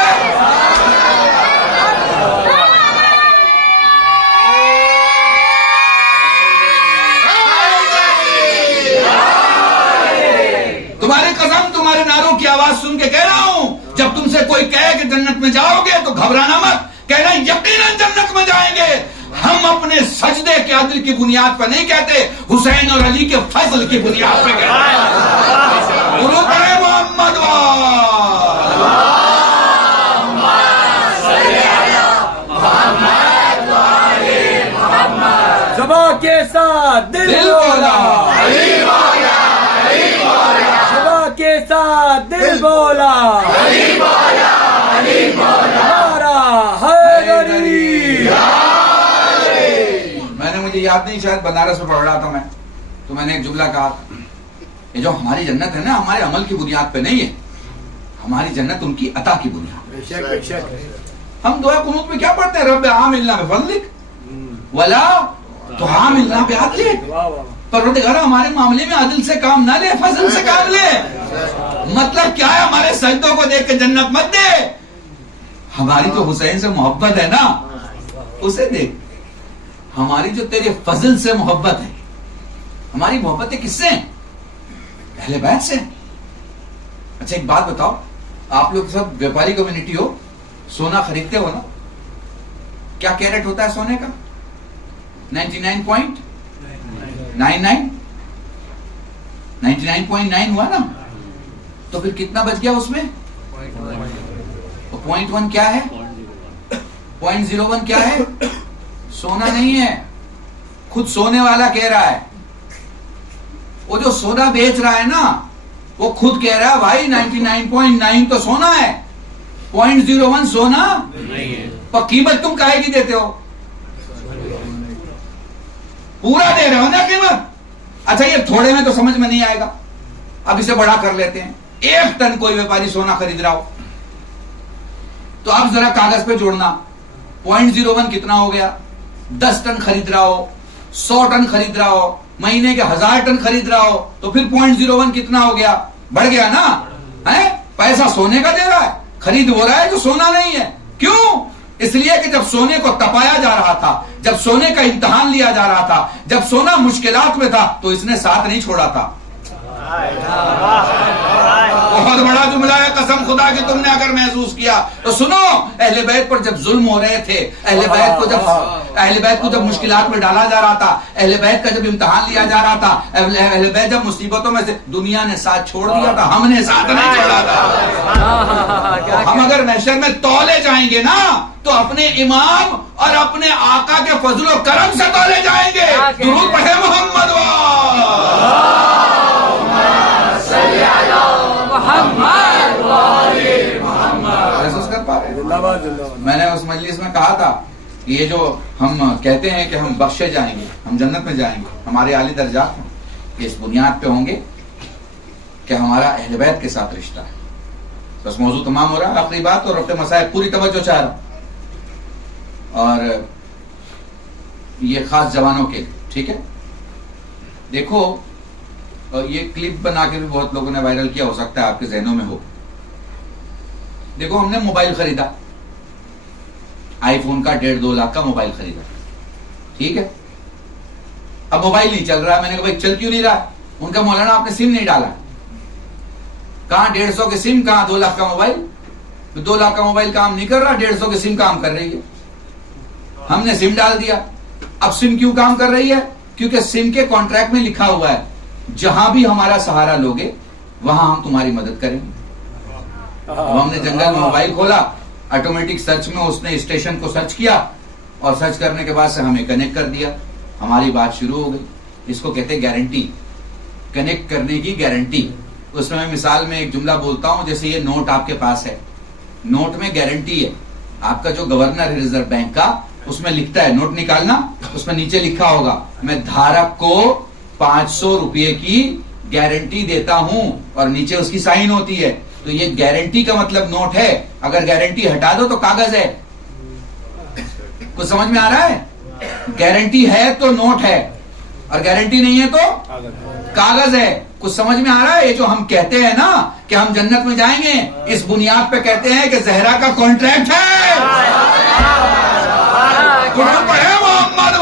تمہاری قسم تمہارے نعروں کی آواز سن کے کہہ رہا ہوں, جب تم سے کوئی کہے کہ جنت میں جاؤ گے تو گھبرانا مت, کہنا یقیناً جنت میں جائیں گے. ہم اپنے سجدے کے عدل کی بنیاد پر نہیں کہتے, حسین اور علی کے فضل کی بنیاد پہ کہتے ہیں. درود پڑھیں محمد زباں کے ساتھ دل بولا, زباں کے ساتھ دل بولا, ہمارا حیدری. مجھے یاد نہیں, شاید بنارس میں پڑھ رہا تھا میں, تو میں نے ایک جملہ کہا, یہ جو ہماری جنت ہے نا ہمارے عمل کی بنیاد پہ نہیں ہے, ہماری جنت ان کی عطا کی بنیاد. ہم دعا قنوت میں کیا پڑھتے ہیں, رب عاملنا بفضلک ولا تعاملنا بعدلک. پروردگار ہمارے معاملے میں عدل سے کام نہ لے, فضل سے کام لے. مطلب کیا ہے, ہمارے سجدوں کو دیکھ کے جنت مت دے, ہماری تو حسین سے محبت ہے نا اسے دیکھ. ہماری جو تیرے فضل سے محبت ہے, ہماری محبتیں کس سے ہیں؟ اہل بیت سے. اچھا ایک بات بتاؤ, آپ لوگ سب ویپاری کمیونٹی ہو, سونا خریدتے ہو نا, کیا کیرٹ ہوتا ہے سونے کا؟ 99.99 ہوا نا, تو پھر کتنا بچ گیا اس میں؟ 0.1 کیا ہے؟ 0.01 کیا ہے؟ سونا نہیں ہے, خود سونے والا کہہ رہا ہے. وہ جو سونا بیچ رہا ہے نا, وہ خود کہہ رہا ہے بھائی 99.9 تو سونا ہے, 0.01 سونا نہیں ہے. پر قیمت تم کاہے کی دیتے ہو؟ پورا دے رہے ہو نا قیمت. اچھا یہ تھوڑے میں تو سمجھ میں نہیں آئے گا, اب اسے بڑا کر لیتے ہیں. 1 ٹن کوئی ویپاری سونا خرید رہا ہو, تو اب ذرا کاغذ پہ جوڑنا, 0.01 کتنا ہو گیا؟ 10 ٹن خرید رہا ہو, 100 ٹن خرید رہا ہو, مہینے کے 1000 ٹن خرید رہا ہو, تو پھر 0.01 کتنا ہو گیا؟ بڑھ گیا نا. پیسہ سونے کا دے رہا ہے, خرید ہو رہا ہے جو سونا نہیں ہے. کیوں؟ اس لیے کہ جب سونے کو تپایا جا رہا تھا, جب سونے کا امتحان لیا جا رہا تھا, جب سونا مشکلات میں تھا, تو اس نے ساتھ نہیں چھوڑا تھا. بہت بڑا جملہ ہے, قسم خدا کہ تم نے اگر محسوس کیا تو سنو. اہل بیت پر جب ظلم ہو رہے تھے, اہل بیت کو جب مشکلات میں ڈالا جا رہا تھا, اہل بیت کا جب امتحان لیا جا رہا تھا, اہل بیت جب مصیبتوں میں سے, دنیا نے ساتھ چھوڑ دیا تھا, ہم نے ساتھ نہیں چھوڑا تھا. ہم اگر محشر میں تولے جائیں گے نا, تو اپنے امام اور اپنے آقا کے فضل و کرم سے تولے جائیں گے. درود پڑھے محمد محسوس کر پا رہے. میں نے اس مجلس میں کہا تھا کہ یہ جو ہم کہتے ہیں کہ ہم بخشے جائیں گے, ہم جنت میں جائیں گے, ہمارے اعلی درجات ہیں, اس بنیاد پہ ہوں گے کہ ہمارا اہل بیت کے ساتھ رشتہ ہے. بس موضوع تمام ہو رہا ہے. آخری بات اور رفع مسائل پوری توجہ چاہ رہا ہوں, اور یہ خاص جوانوں کے, ٹھیک ہے. دیکھو یہ کلپ بنا کے بھی بہت لوگوں نے وائرل کیا, ہو سکتا ہے آپ کے ذہنوں میں ہو. دیکھو ہم نے موبائل خریدا, آئی فون کا 1.5-2 لاکھ کا موبائل خریدا, ٹھیک ہے. اب موبائل نہیں چل رہا. میں نے کہا بھائی چل کیوں نہیں رہا؟ ان کا مولانا آپ نے سم نہیں ڈالا. کہاں 150 کے سم, کہاں 2 لاکھ کا موبائل. 2 لاکھ کا موبائل کام نہیں کر رہا, 150 کے سم کام کر رہی ہے. ہم نے سم ڈال دیا. اب سم کیوں کام کر رہی ہے؟ کیونکہ سم کے کانٹریکٹ میں لکھا ہوا ہے جہاں بھی ہمارا سہارا لوگے وہاں ہم تمہاری مدد کریں گے. اب ہم نے جنگل میں موبائل کھولا, آٹومیٹک سرچ میں اس نے اسٹیشن کو سرچ کیا, اور سرچ کرنے کے بعد سے ہمیں کنیکٹ کر دیا. ہماری بات شروع ہو گئی. اس کو کہتے ہیں گارنٹی, کنیکٹ کرنے کی گارنٹی. اس میں مثال میں ایک جملہ بولتا ہوں, جیسے یہ نوٹ آپ کے پاس ہے, نوٹ میں گارنٹی ہے. آپ کا جو گورنر ہے ریزرو بینک کا, اس میں لکھتا ہے نوٹ نکالنا, اس میں نیچے لکھا ہوگا میں دھارک کو 500 روپے کی گارنٹی دیتا ہوں, اور نیچے اس کی سائن ہوتی ہے. تو یہ گارنٹی کا مطلب نوٹ ہے. اگر گارنٹی ہٹا دو تو کاغذ ہے. کچھ سمجھ میں آ رہا ہے؟ گارنٹی ہے تو نوٹ ہے, اور گارنٹی نہیں ہے تو کاغذ ہے. کچھ سمجھ میں آ رہا ہے؟ یہ جو ہم کہتے ہیں نا کہ ہم جنت میں جائیں گے, اس بنیاد پہ کہتے ہیں کہ زہرا کا کانٹریکٹ ہے. قرآن پڑھے محمد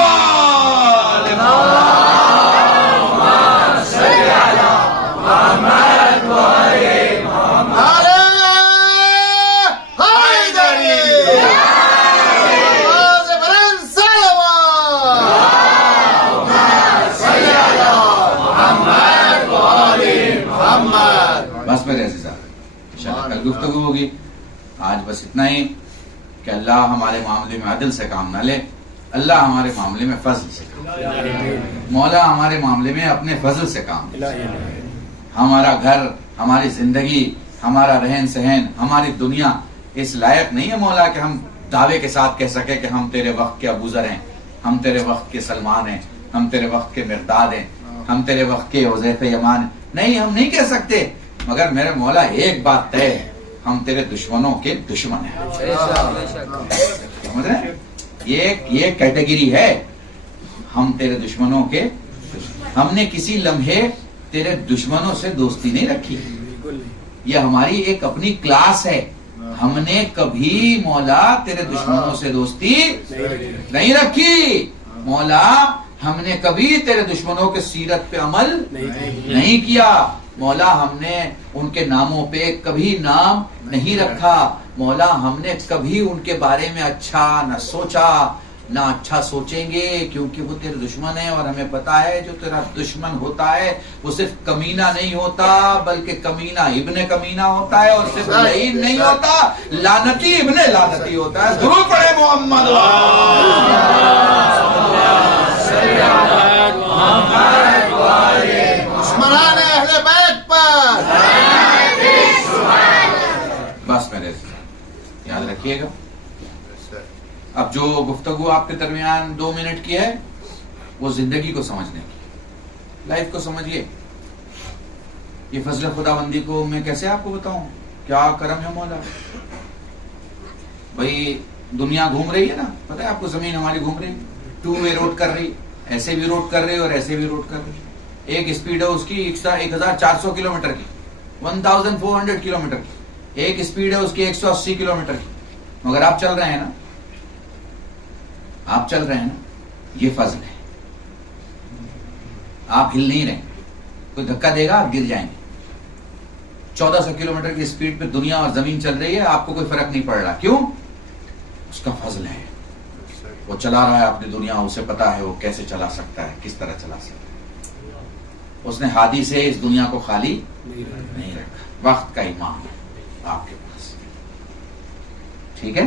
بس میرے عزیزاں, انشاءاللہ کل گفتگو ہوگی. آج بس اتنا ہی کہ اللہ ہمارے معاملے میں عدل سے کام نہ لے, اللہ ہمارے معاملے میں فضل سے کام لے. مولا ہمارے معاملے میں اپنے فضل سے کام لے. ہمارا گھر, ہماری زندگی, ہمارا رہن سہن, ہماری دنیا اس لائق نہیں ہے مولا کہ ہم دعوے کے ساتھ کہہ سکے کہ ہم تیرے وقت کے ابوذر ہیں, ہم تیرے وقت کے سلمان ہیں, ہم تیرے وقت کے مقداد ہیں, ہم تیرے وقت کے حذیفہ یمان ہیں. نہیں, ہم نہیں کہہ سکتے. مگر میرے مولا ایک بات طے ہے, ہم تیرے دشمنوں کے دشمن ہیں. سمجھ رہے ہیں؟ یہ کیٹیگری ہے, ہم تیرے دشمنوں کے. ہم نے کسی لمحے تیرے دشمنوں سے دوستی نہیں رکھی. یہ ہماری ایک اپنی کلاس ہے. ہم نے کبھی مولا تیرے دشمنوں سے دوستی نہیں رکھی. مولا ہم نے کبھی تیرے دشمنوں کے سیرت پہ عمل نہیں کیا مولا، ہم نے ان کے ناموں پہ کبھی نام نہیں رکھا مولا، ہم نے کبھی ان کے بارے میں اچھا نہ سوچا نہ اچھا سوچیں گے، کیونکہ وہ تیرے دشمن ہیں، اور ہمیں پتا ہے جو تیرا دشمن ہوتا ہے وہ صرف کمینہ نہیں ہوتا بلکہ کمینہ ابن کمینہ ہوتا ہے، اور صرف لعین نہیں ہوتا، لعنتی ابن لعنتی ہوتا ہے۔ درود پڑھے محمد دشمنان اہل بیت پر بس میرے یاد رکھیے گا۔ اب جو گفتگو آپ کے درمیان 2 منٹ کی ہے وہ زندگی کو سمجھنے کی، لائف کو سمجھیے۔ یہ فضل خدا بندی کو میں کیسے آپ کو بتاؤں، کیا کرم ہے مولا۔ بھائی دنیا گھوم رہی ہے نا، پتہ ہے آپ کو، زمین ہماری گھوم رہی ہے، 2 وے روڈ کر رہی، ایسے بھی روڈ کر رہی اور ایسے بھی روڈ کر رہی۔ ایک اسپیڈ ہے اس کی 1400 کلومیٹر کی، 1400 کلومیٹر کی، ایک اسپیڈ ہے اس کی 180 کلومیٹر کی، مگر آپ چل رہے ہیں نا، آپ چل رہے ہیں نا، یہ فضل ہے۔ آپ ہل نہیں رہے، کوئی دھکا دے گا آپ گر جائیں گے۔ 1400 کلومیٹر کی اسپیڈ پہ دنیا اور زمین چل رہی ہے، آپ کو کوئی فرق نہیں پڑ رہا، کیوں؟ اس کا فضل ہے، وہ چلا رہا ہے اپنی دنیا، اسے پتا ہے وہ کیسے چلا سکتا ہے، کس طرح چلا سکتا ہے۔ اس نے ہادی سے اس دنیا کو خالی نہیں رکھا۔ وقت کا امام ہے آپ کے پاس، ٹھیک ہے؟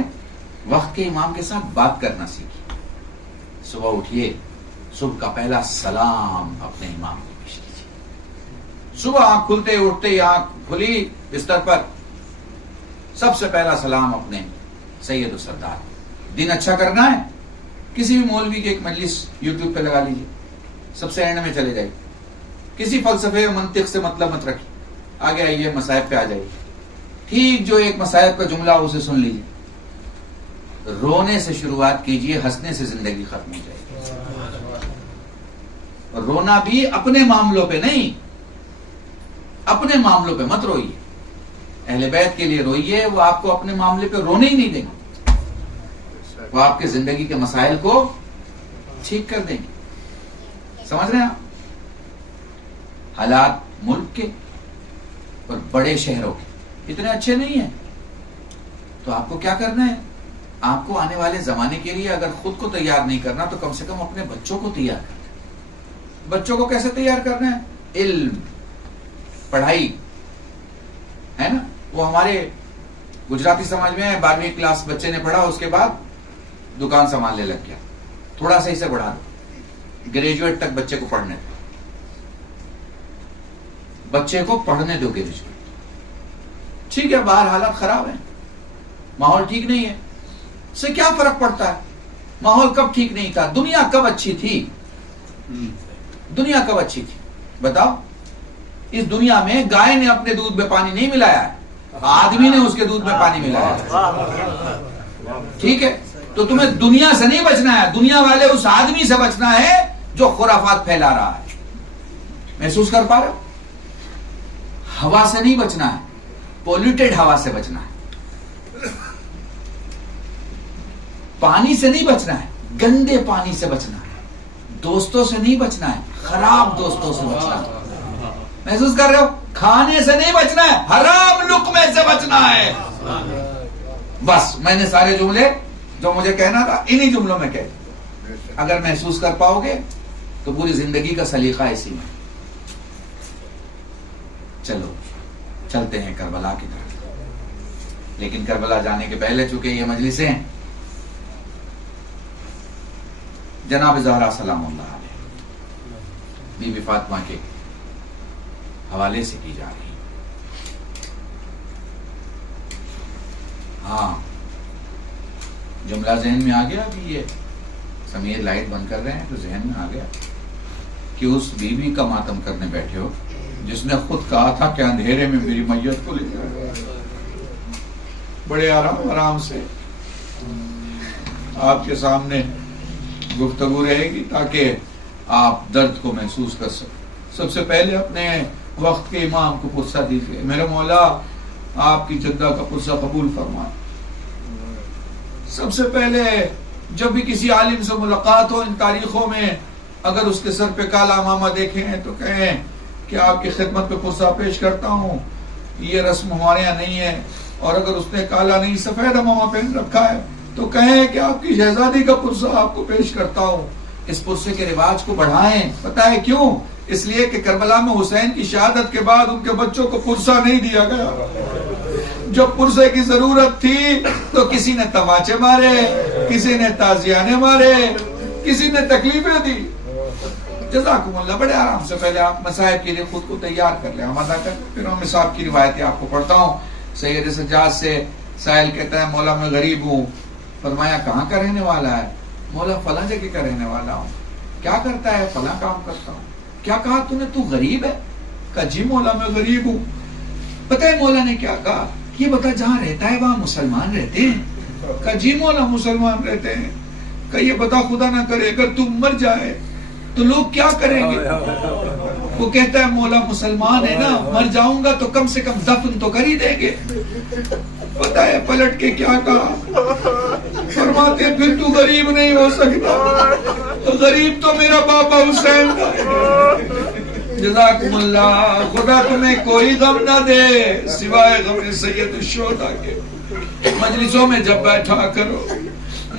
وقت کے امام کے ساتھ بات کرنا سیکھیے۔ صبح اٹھیے، صبح کا پہلا سلام اپنے امام کو پیش کیجیے۔ صبح آنکھ کھلتے اٹھتے، آنکھ کھلی بستر پر، سب سے پہلا سلام اپنے سید و سردار۔ دن اچھا کرنا ہے، کسی بھی مولوی کی ایک مجلس یوٹیوب پہ لگا لیجیے، سب سے اینڈ میں چلے جائیے، کسی فلسفے و منطق سے مطلب مت رکھیے، آگے آئیے مصائب پہ آ جائیے، ٹھیک جو ایک مصائب کا جملہ اسے سن لیجیے، رونے سے شروعات کیجیے، ہنسنے سے زندگی ختم ہو جائے گی۔ اور رونا بھی اپنے معاملوں پہ نہیں، اپنے معاملوں پہ مت روئیے، اہل بیت کے لیے روئیے، وہ آپ کو اپنے معاملے پہ رونے ہی نہیں دیں گے، وہ آپ کے زندگی کے مسائل کو ٹھیک کر دیں گے۔ سمجھ رہے ہیں آپ؟ حالات ملک کے اور بڑے شہروں کے اتنے اچھے نہیں ہیں، تو آپ کو کیا کرنا ہے؟ آپ کو آنے والے زمانے کے لیے اگر خود کو تیار نہیں کرنا تو کم سے کم اپنے بچوں کو تیار کرنا ہے۔ بچوں کو کیسے تیار کرنا ہے؟ علم، پڑھائی ہے نا۔ وہ ہمارے گجراتی سماج میں 12ویں کلاس بچے نے پڑھا، اس کے بعد دکان سنبھالنے لگ گیا، تھوڑا سا اسے بڑھا دو، گریجویٹ تک بچے کو پڑھنے دو، بچے کو پڑھنے دو گریجویٹ۔ ٹھیک ہے، باہر حالات خراب ہیں، ماحول ٹھیک نہیں ہے، اس سے کیا فرق پڑتا ہے؟ ماحول کب ٹھیک نہیں تھا؟ دنیا کب اچھی تھی؟ دنیا کب اچھی تھی بتاؤ؟ اس دنیا میں گائے نے اپنے دودھ میں پانی نہیں ملایا ہے، آدمی نے اس کے دودھ میں پانی ملایا ہے، ٹھیک ہے؟ تو تمہیں دنیا سے نہیں بچنا ہے، دنیا والے اس آدمی سے بچنا ہے جو خرافات پھیلا رہا ہے۔ محسوس کر پا رہے ہو؟ ہوا سے نہیں بچنا ہے، پولوٹیڈ ہوا سے بچنا ہے، پانی سے نہیں بچنا ہے، گندے پانی سے بچنا ہے، دوستوں سے نہیں بچنا ہے، خراب دوستوں سے بچنا ہے۔ محسوس کر رہے ہو؟ کھانے سے نہیں بچنا ہے، حرام لقمے سے بچنا ہے۔ بس میں نے سارے جملے جو مجھے کہنا تھا انہی جملوں میں کہہ، اگر محسوس کر پاؤ گے تو پوری زندگی کا سلیقہ اسی میں۔ چلو چلتے ہیں کربلا کی طرف، لیکن کربلا جانے کے پہلے چونکہ یہ مجلسیں جناب زہرا سلام اللہ علیہ بی بی فاطمہ کے حوالے سے کی جا رہی۔ ہاں جملہ ذہن میں آ گیا، ابھی یہ سمیر لائٹ بند کر رہے ہیں تو ذہن میں آ گیا کہ اس بیوی کا ماتم کرنے بیٹھے ہو جس نے خود کہا تھا کہ اندھیرے میں میری میت کو لے جائے۔ بڑے آرام سے آپ کے سامنے گفتگو رہے گی تاکہ آپ درد کو محسوس کر سکیں۔ سب سے پہلے اپنے وقت کے امام کو پرسہ دیجیے، میرے مولا آپ کی جدہ کا پرسہ قبول فرمائے۔ سب سے پہلے جب بھی کسی عالم سے ملاقات ہو ان تاریخوں میں اگر اس کے سر پہ کالا امامہ دیکھیں تو کہیں کہ آپ کی خدمت پہ پرسہ پیش کرتا ہوں، یہ رسم ہمارے یہاں نہیں ہے. اور اگر اس نے کالا نہیں سفید امامہ پہن رکھا ہے تو کہیں کہ آپ کی شہزادی کا پرسہ آپ کو پیش کرتا ہوں. اس پرسے کے رواج کو بڑھائیں. پتہ ہے کیوں؟ اس لیے کہ کربلا میں حسین کی شہادت کے بعد ان کے بچوں کو پرسہ نہیں دیا گیا. جب پرسے کی ضرورت تھی تو کسی نے تماچے مارے، کسی نے تازیانے مارے، کسی نے تکلیفیں دی. جزاکم اللہ. بڑے آرام سے پہلے آپ مصاحب کے لیے خود کو تیار کر لیں، ہم ادا کر پھر ہم صاحب کی روایتیں آپ کو پڑھتا ہوں. سید سجاد سے سائل کہتا ہے مولا میں غریب ہوں. فرمایا کہاں کا رہنے والا ہے؟ مولا فلاں جگہ کا رہنے والا ہوں. کیا کرتا ہے؟ فلاں کام کرتا ہوں. کیا کہا تو نے؟ تو غریب ہے؟ کہا جی مولا میں غریب ہوں. پتہ ہے مولا نے کیا کہا؟ یہ بتا جہاں رہتا ہے وہاں مسلمان رہتے ہیں؟ کہا جی مولا مسلمان رہتے ہیں. کہا یہ بتا خدا نہ کرے اگر تم مر جائے تو لوگ کیا کریں گے؟ وہ کہتا ہے مولا مسلمان ہے نا، مر جاؤں گا تو کم سے کم دفن تو کر ہی دیں گے. پتہ ہے پلٹ کے کیا کہا؟ فرماتے ہیں پھر تو غریب نہیں ہو سکتا، غریب تو میرا بابا حسین کا ہے. جزاکم اللہ. خدا تمہیں کوئی غم نہ دے سوائے غم سید الشہداء کے. مجلسوں میں جب بیٹھا کرو،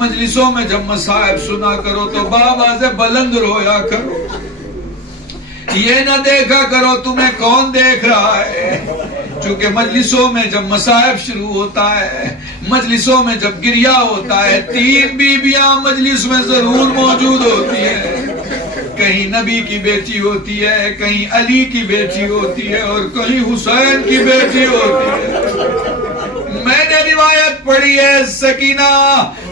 مجلسوں میں جب مصائب سنا کرو تو بآواز بلند رویا کرو. یہ نہ دیکھا کرو تمہیں کون دیکھ رہا ہے. چونکہ مجلسوں میں جب مصائب شروع ہوتا ہے، مجلسوں میں جب گریہ ہوتا ہے، 3 بیویاں مجلس میں ضرور موجود ہوتی ہیں. کہیں نبی کی بیٹی ہوتی ہے، کہیں علی کی بیٹی ہوتی ہے، اور کہیں حسین کی بیٹی ہوتی ہے. میں نے روایت پڑھی ہے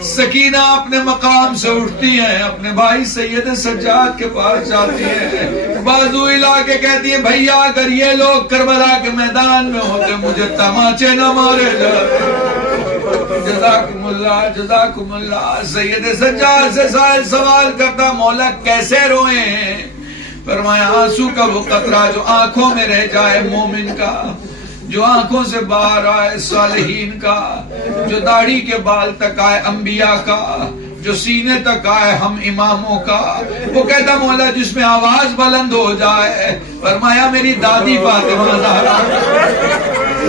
سکینہ اپنے مقام سے اٹھتی ہیں، اپنے بھائی سید سجاد کے پاس جاتی ہیں، بازو ہلا کے کہتی ہیں بھیا اگر یہ لوگ کربلا کے میدان میں ہوتے مجھے تماچے نہ مارے جاتے. جزاکم اللہ جزاکم اللہ. سید سجاد سے سائل سوال کرتا مولا کیسے روئیں؟ فرمایا آنسو کا وہ قطرہ جو آنکھوں میں رہ جائے مومن کا، جو آنکھوں سے باہر آئے صالحین کا، جو داڑھی کے بال تک آئے انبیاء کا، جو سینے تک آئے ہم اماموں کا. وہ کہتا مولا جس میں آواز بلند ہو جائے. فرمایا میری دادی فاطمہ زہرا.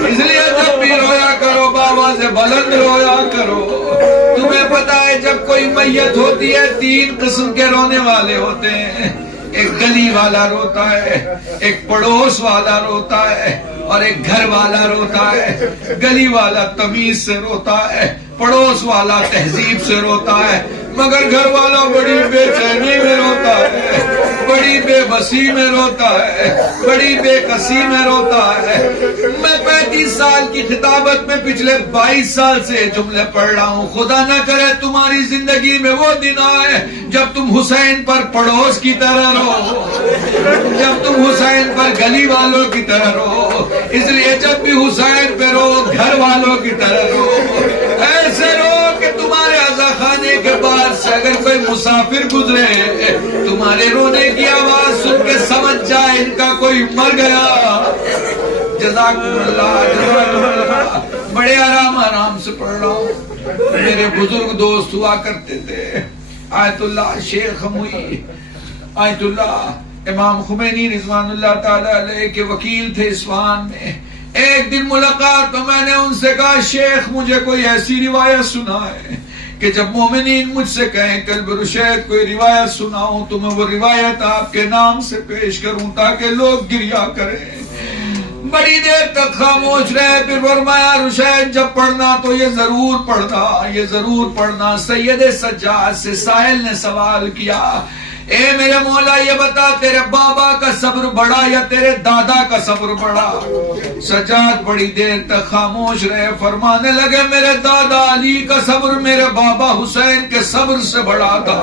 اس لیے جب بھی رویا کرو بآواز بلند رویا کرو. تمہیں پتا ہے جب کوئی میت ہوتی ہے 3 قسم کے رونے والے ہوتے ہیں. ایک گلی والا روتا ہے، ایک پڑوس والا روتا ہے، اور ایک گھر والا روتا ہے. گلی والا تمیز سے روتا ہے، پڑوس والا تہذیب سے روتا ہے، مگر گھر والا بڑی بے چینی میں روتا ہے، بڑی بے بسی میں روتا ہے، بڑی بے کسی میں روتا ہے. میں 35 سال کی خطابت میں پچھلے 22 سال سے جملے پڑھ رہا ہوں. خدا نہ کرے تمہاری زندگی میں وہ دن آئے جب تم حسین پر پڑوس کی طرح رو، جب تم حسین پر گلی والوں کی طرح رو. اس لیے جب بھی حسین پہ رو گھر والوں کی طرح رو. ایسے رو کہ تمہارے عزا خانے کے بعد سے اگر کوئی مسافر گزرے تمہارے رونے کی آواز سن کے سمجھ جائے ان کا کوئی مر گیا. جزاکم اللہ جزاکم اللہ. بڑے آرام سے پڑھ رہا ہوں. میرے بزرگ دوست ہوا کرتے تھے آیت اللہ شیخ ہموئی، آیت اللہ امام خمینی رضوان اللہ تعالی علیہ کے وکیل تھے اصفہان میں. ایک دن ملاقات تو میں نے ان سے کہا شیخ مجھے کوئی ایسی روایت سنائے کہ جب مومنین مجھ سے کہیں قلب رشید کوئی روایت سناؤں تو میں وہ روایت آپ کے نام سے پیش کروں تاکہ لوگ گریہ کریں. بڑی دیر تک خاموش رہے. پھر فرمایا رشید جب پڑھنا تو یہ ضرور پڑھنا، یہ ضرور پڑھنا. سید سجاد سے سائل نے سوال کیا اے میرے مولا یہ بتا تیرے بابا کا صبر بڑا یا تیرے دادا کا صبر بڑا؟ سجاد بڑی دیر تک خاموش رہے. فرمانے لگے میرے دادا علی کا صبر میرے بابا حسین کے صبر سے بڑا تھا.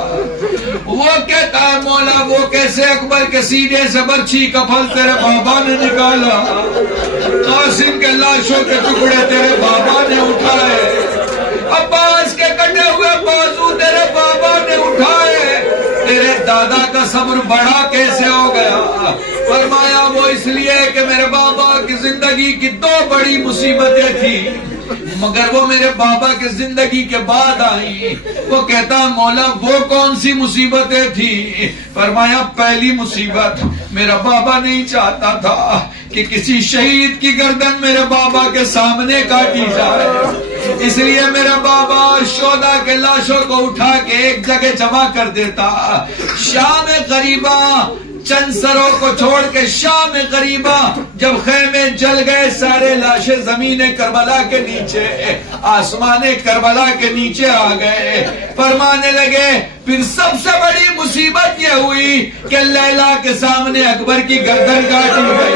وہ کہتا ہے مولا وہ کیسے؟ اکبر کے سینے سے برچھی کا پھل تیرے بابا نے نکالا، قاسم کے لاشوں کے ٹکڑے تیرے بابا نے اٹھائے، عباس کے کٹے ہوئے بازو تیرے بابا نے اٹھائے. تیرے دادا کا صبر بڑا کیسے ہو گیا؟ فرمایا وہ اس لیے کہ میرے بابا کی زندگی کی 2 بڑی مصیبتیں تھی مگر وہ میرے بابا کے زندگی کے بعد آئی. وہ کہتا مولا وہ کون سی مصیبتیں تھی؟ فرمایا پہلی مصیبت میرا بابا نہیں چاہتا تھا کہ کسی شہید کی گردن میرے بابا کے سامنے کاٹی جائے، اس لیے میرا بابا شہداء کے لاشوں کو اٹھا کے ایک جگہ جمع کر دیتا. شام غریبہ چند سروں کو چھوڑ کے شام غریبہ جب خیمے جل گئے، سارے لاشیں زمین کربلا کے نیچے، آسمان کربلا کے نیچے آ گئے. فرمانے لگے پھر سب سے بڑی مصیبت یہ ہوئی کہ لیلا کے سامنے اکبر کی گردن کاٹی گئی.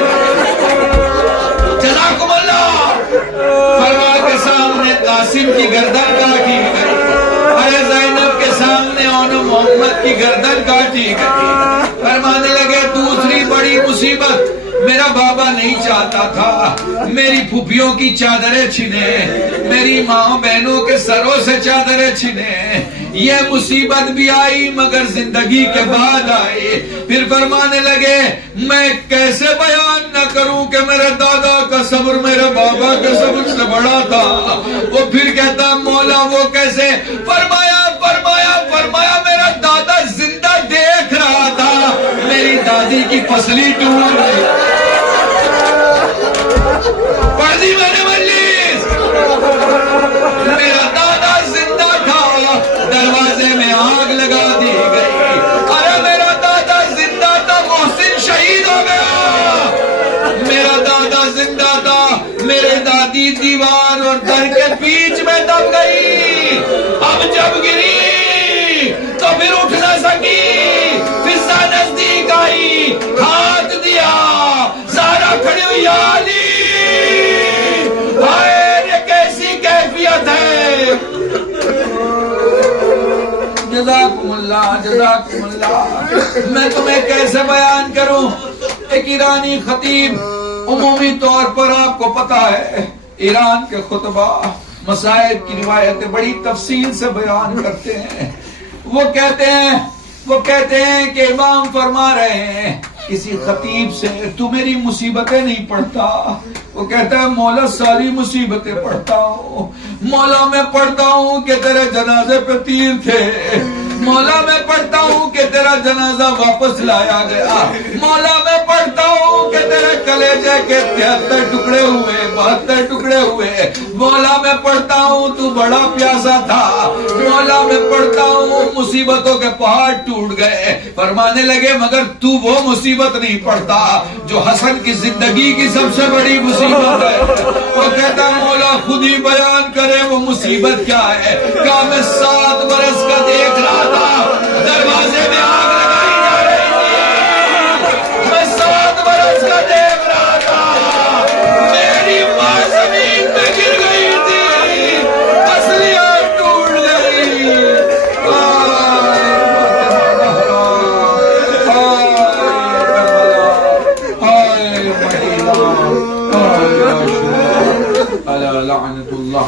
جزاکم اللہ. فرما کے سامنے قاسم کی گردن کاٹی گئی. ارے زینب کے سامنے محمد کی گردن کاٹی گئی. فرمانے لگے دوسری بڑی مصیبت میرا بابا نہیں چاہتا تھا میری پھوپھیوں کی چادریں چھینے، میری ماں بہنوں کے سروں سے چادریں چھینے. یہ مصیبت بھی آئی مگر زندگی کے بعد آئی. پھر فرمانے لگے میں کیسے بیان نہ کروں کہ میرے دادا کا صبر میرے بابا کے صبر سے بڑا تھا. وہ پھر کہتا مولا وہ کیسے؟ فرمایا میرا دادا زندہ دیکھ رہا تھا میری دادی کی پسلی ٹوٹ گئی. پڑھ دی میں نے مجلس. میرا دادا زندہ تھا، دروازے میں آگ لگا دی گئی. ارے میرا دادا زندہ تھا، محسن شہید ہو گیا. میرا دادا زندہ تھا، میرے دادی دیوار اور در کے بیچ میں دب گئی. اب جب گری تو پھر اٹھ نہ سکی. فضا نزدیک آئی، ہاتھ دیا، زہرا کھڑی ہوئی علی. یہ کیسی کیفیت ہے؟ جزاکم اللہ. میں تمہیں کیسے بیان کروں؟ ایک ایرانی خطیب، عمومی طور پر آپ کو پتا ہے ایران کے خطبہ مسائل کی روایتیں بڑی تفصیل سے بیان کرتے ہیں. وہ کہتے ہیں کہ امام فرما رہے ہیں کسی خطیب سے تو میری مصیبتیں نہیں پڑھتا. وہ کہتا ہے مولا ساری مصیبتیں پڑھتا ہوں. مولا میں پڑھتا ہوں کہ تیرے جنازے پہ تیر تھے. مولا میں پڑھتا ہوں کہ تیرا جنازہ واپس لایا گیا. مولا میں پڑھتا ہوں کہ تیرے کلیجے کے 73 ٹکڑے ہوئے، 72 ٹکڑے ہوئے. مولا میں پڑھتا ہوں تو بڑا پیاسا تھا. مولا میں پڑھتا ہوں مصیبتوں کے پہاڑ ٹوٹ گئے. فرمانے لگے مگر تو وہ مصیبت نہیں پڑھتا جو حسن کی زندگی کی سب سے بڑی مصیبت ہے. وہ کہتا مولا خود ہی بیان کرے وہ مصیبت کیا ہے. کہا میں 7 برس کا دیکھ رہا تھا، دروازے میں آگ لگائی جا رہی تھی. میں 7 برس کا دیکھ رہا تھا، میری ماں زمین پہ گر گئی تھی، پسلیاں ٹوٹ گئی. لعنت اللہ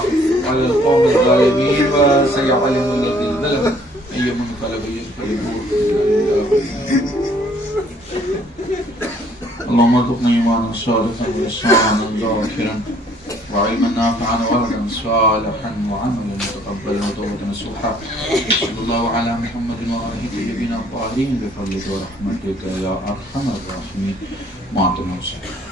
علی القوم الظالمین وسيعلم الذين ظلموا أي منقلب ينقلبون. اللهم ارزقنا إيمانا صالحا ولسانا ذاكرا وعلما نافعا ورزقا صالحا وعملا متقبلا وتوبة نصوحا. صلى الله على محمد وآله الطيبين الطاهرين بفضلك ورحمتك يا أرحم الراحمين. معطنا وسلم.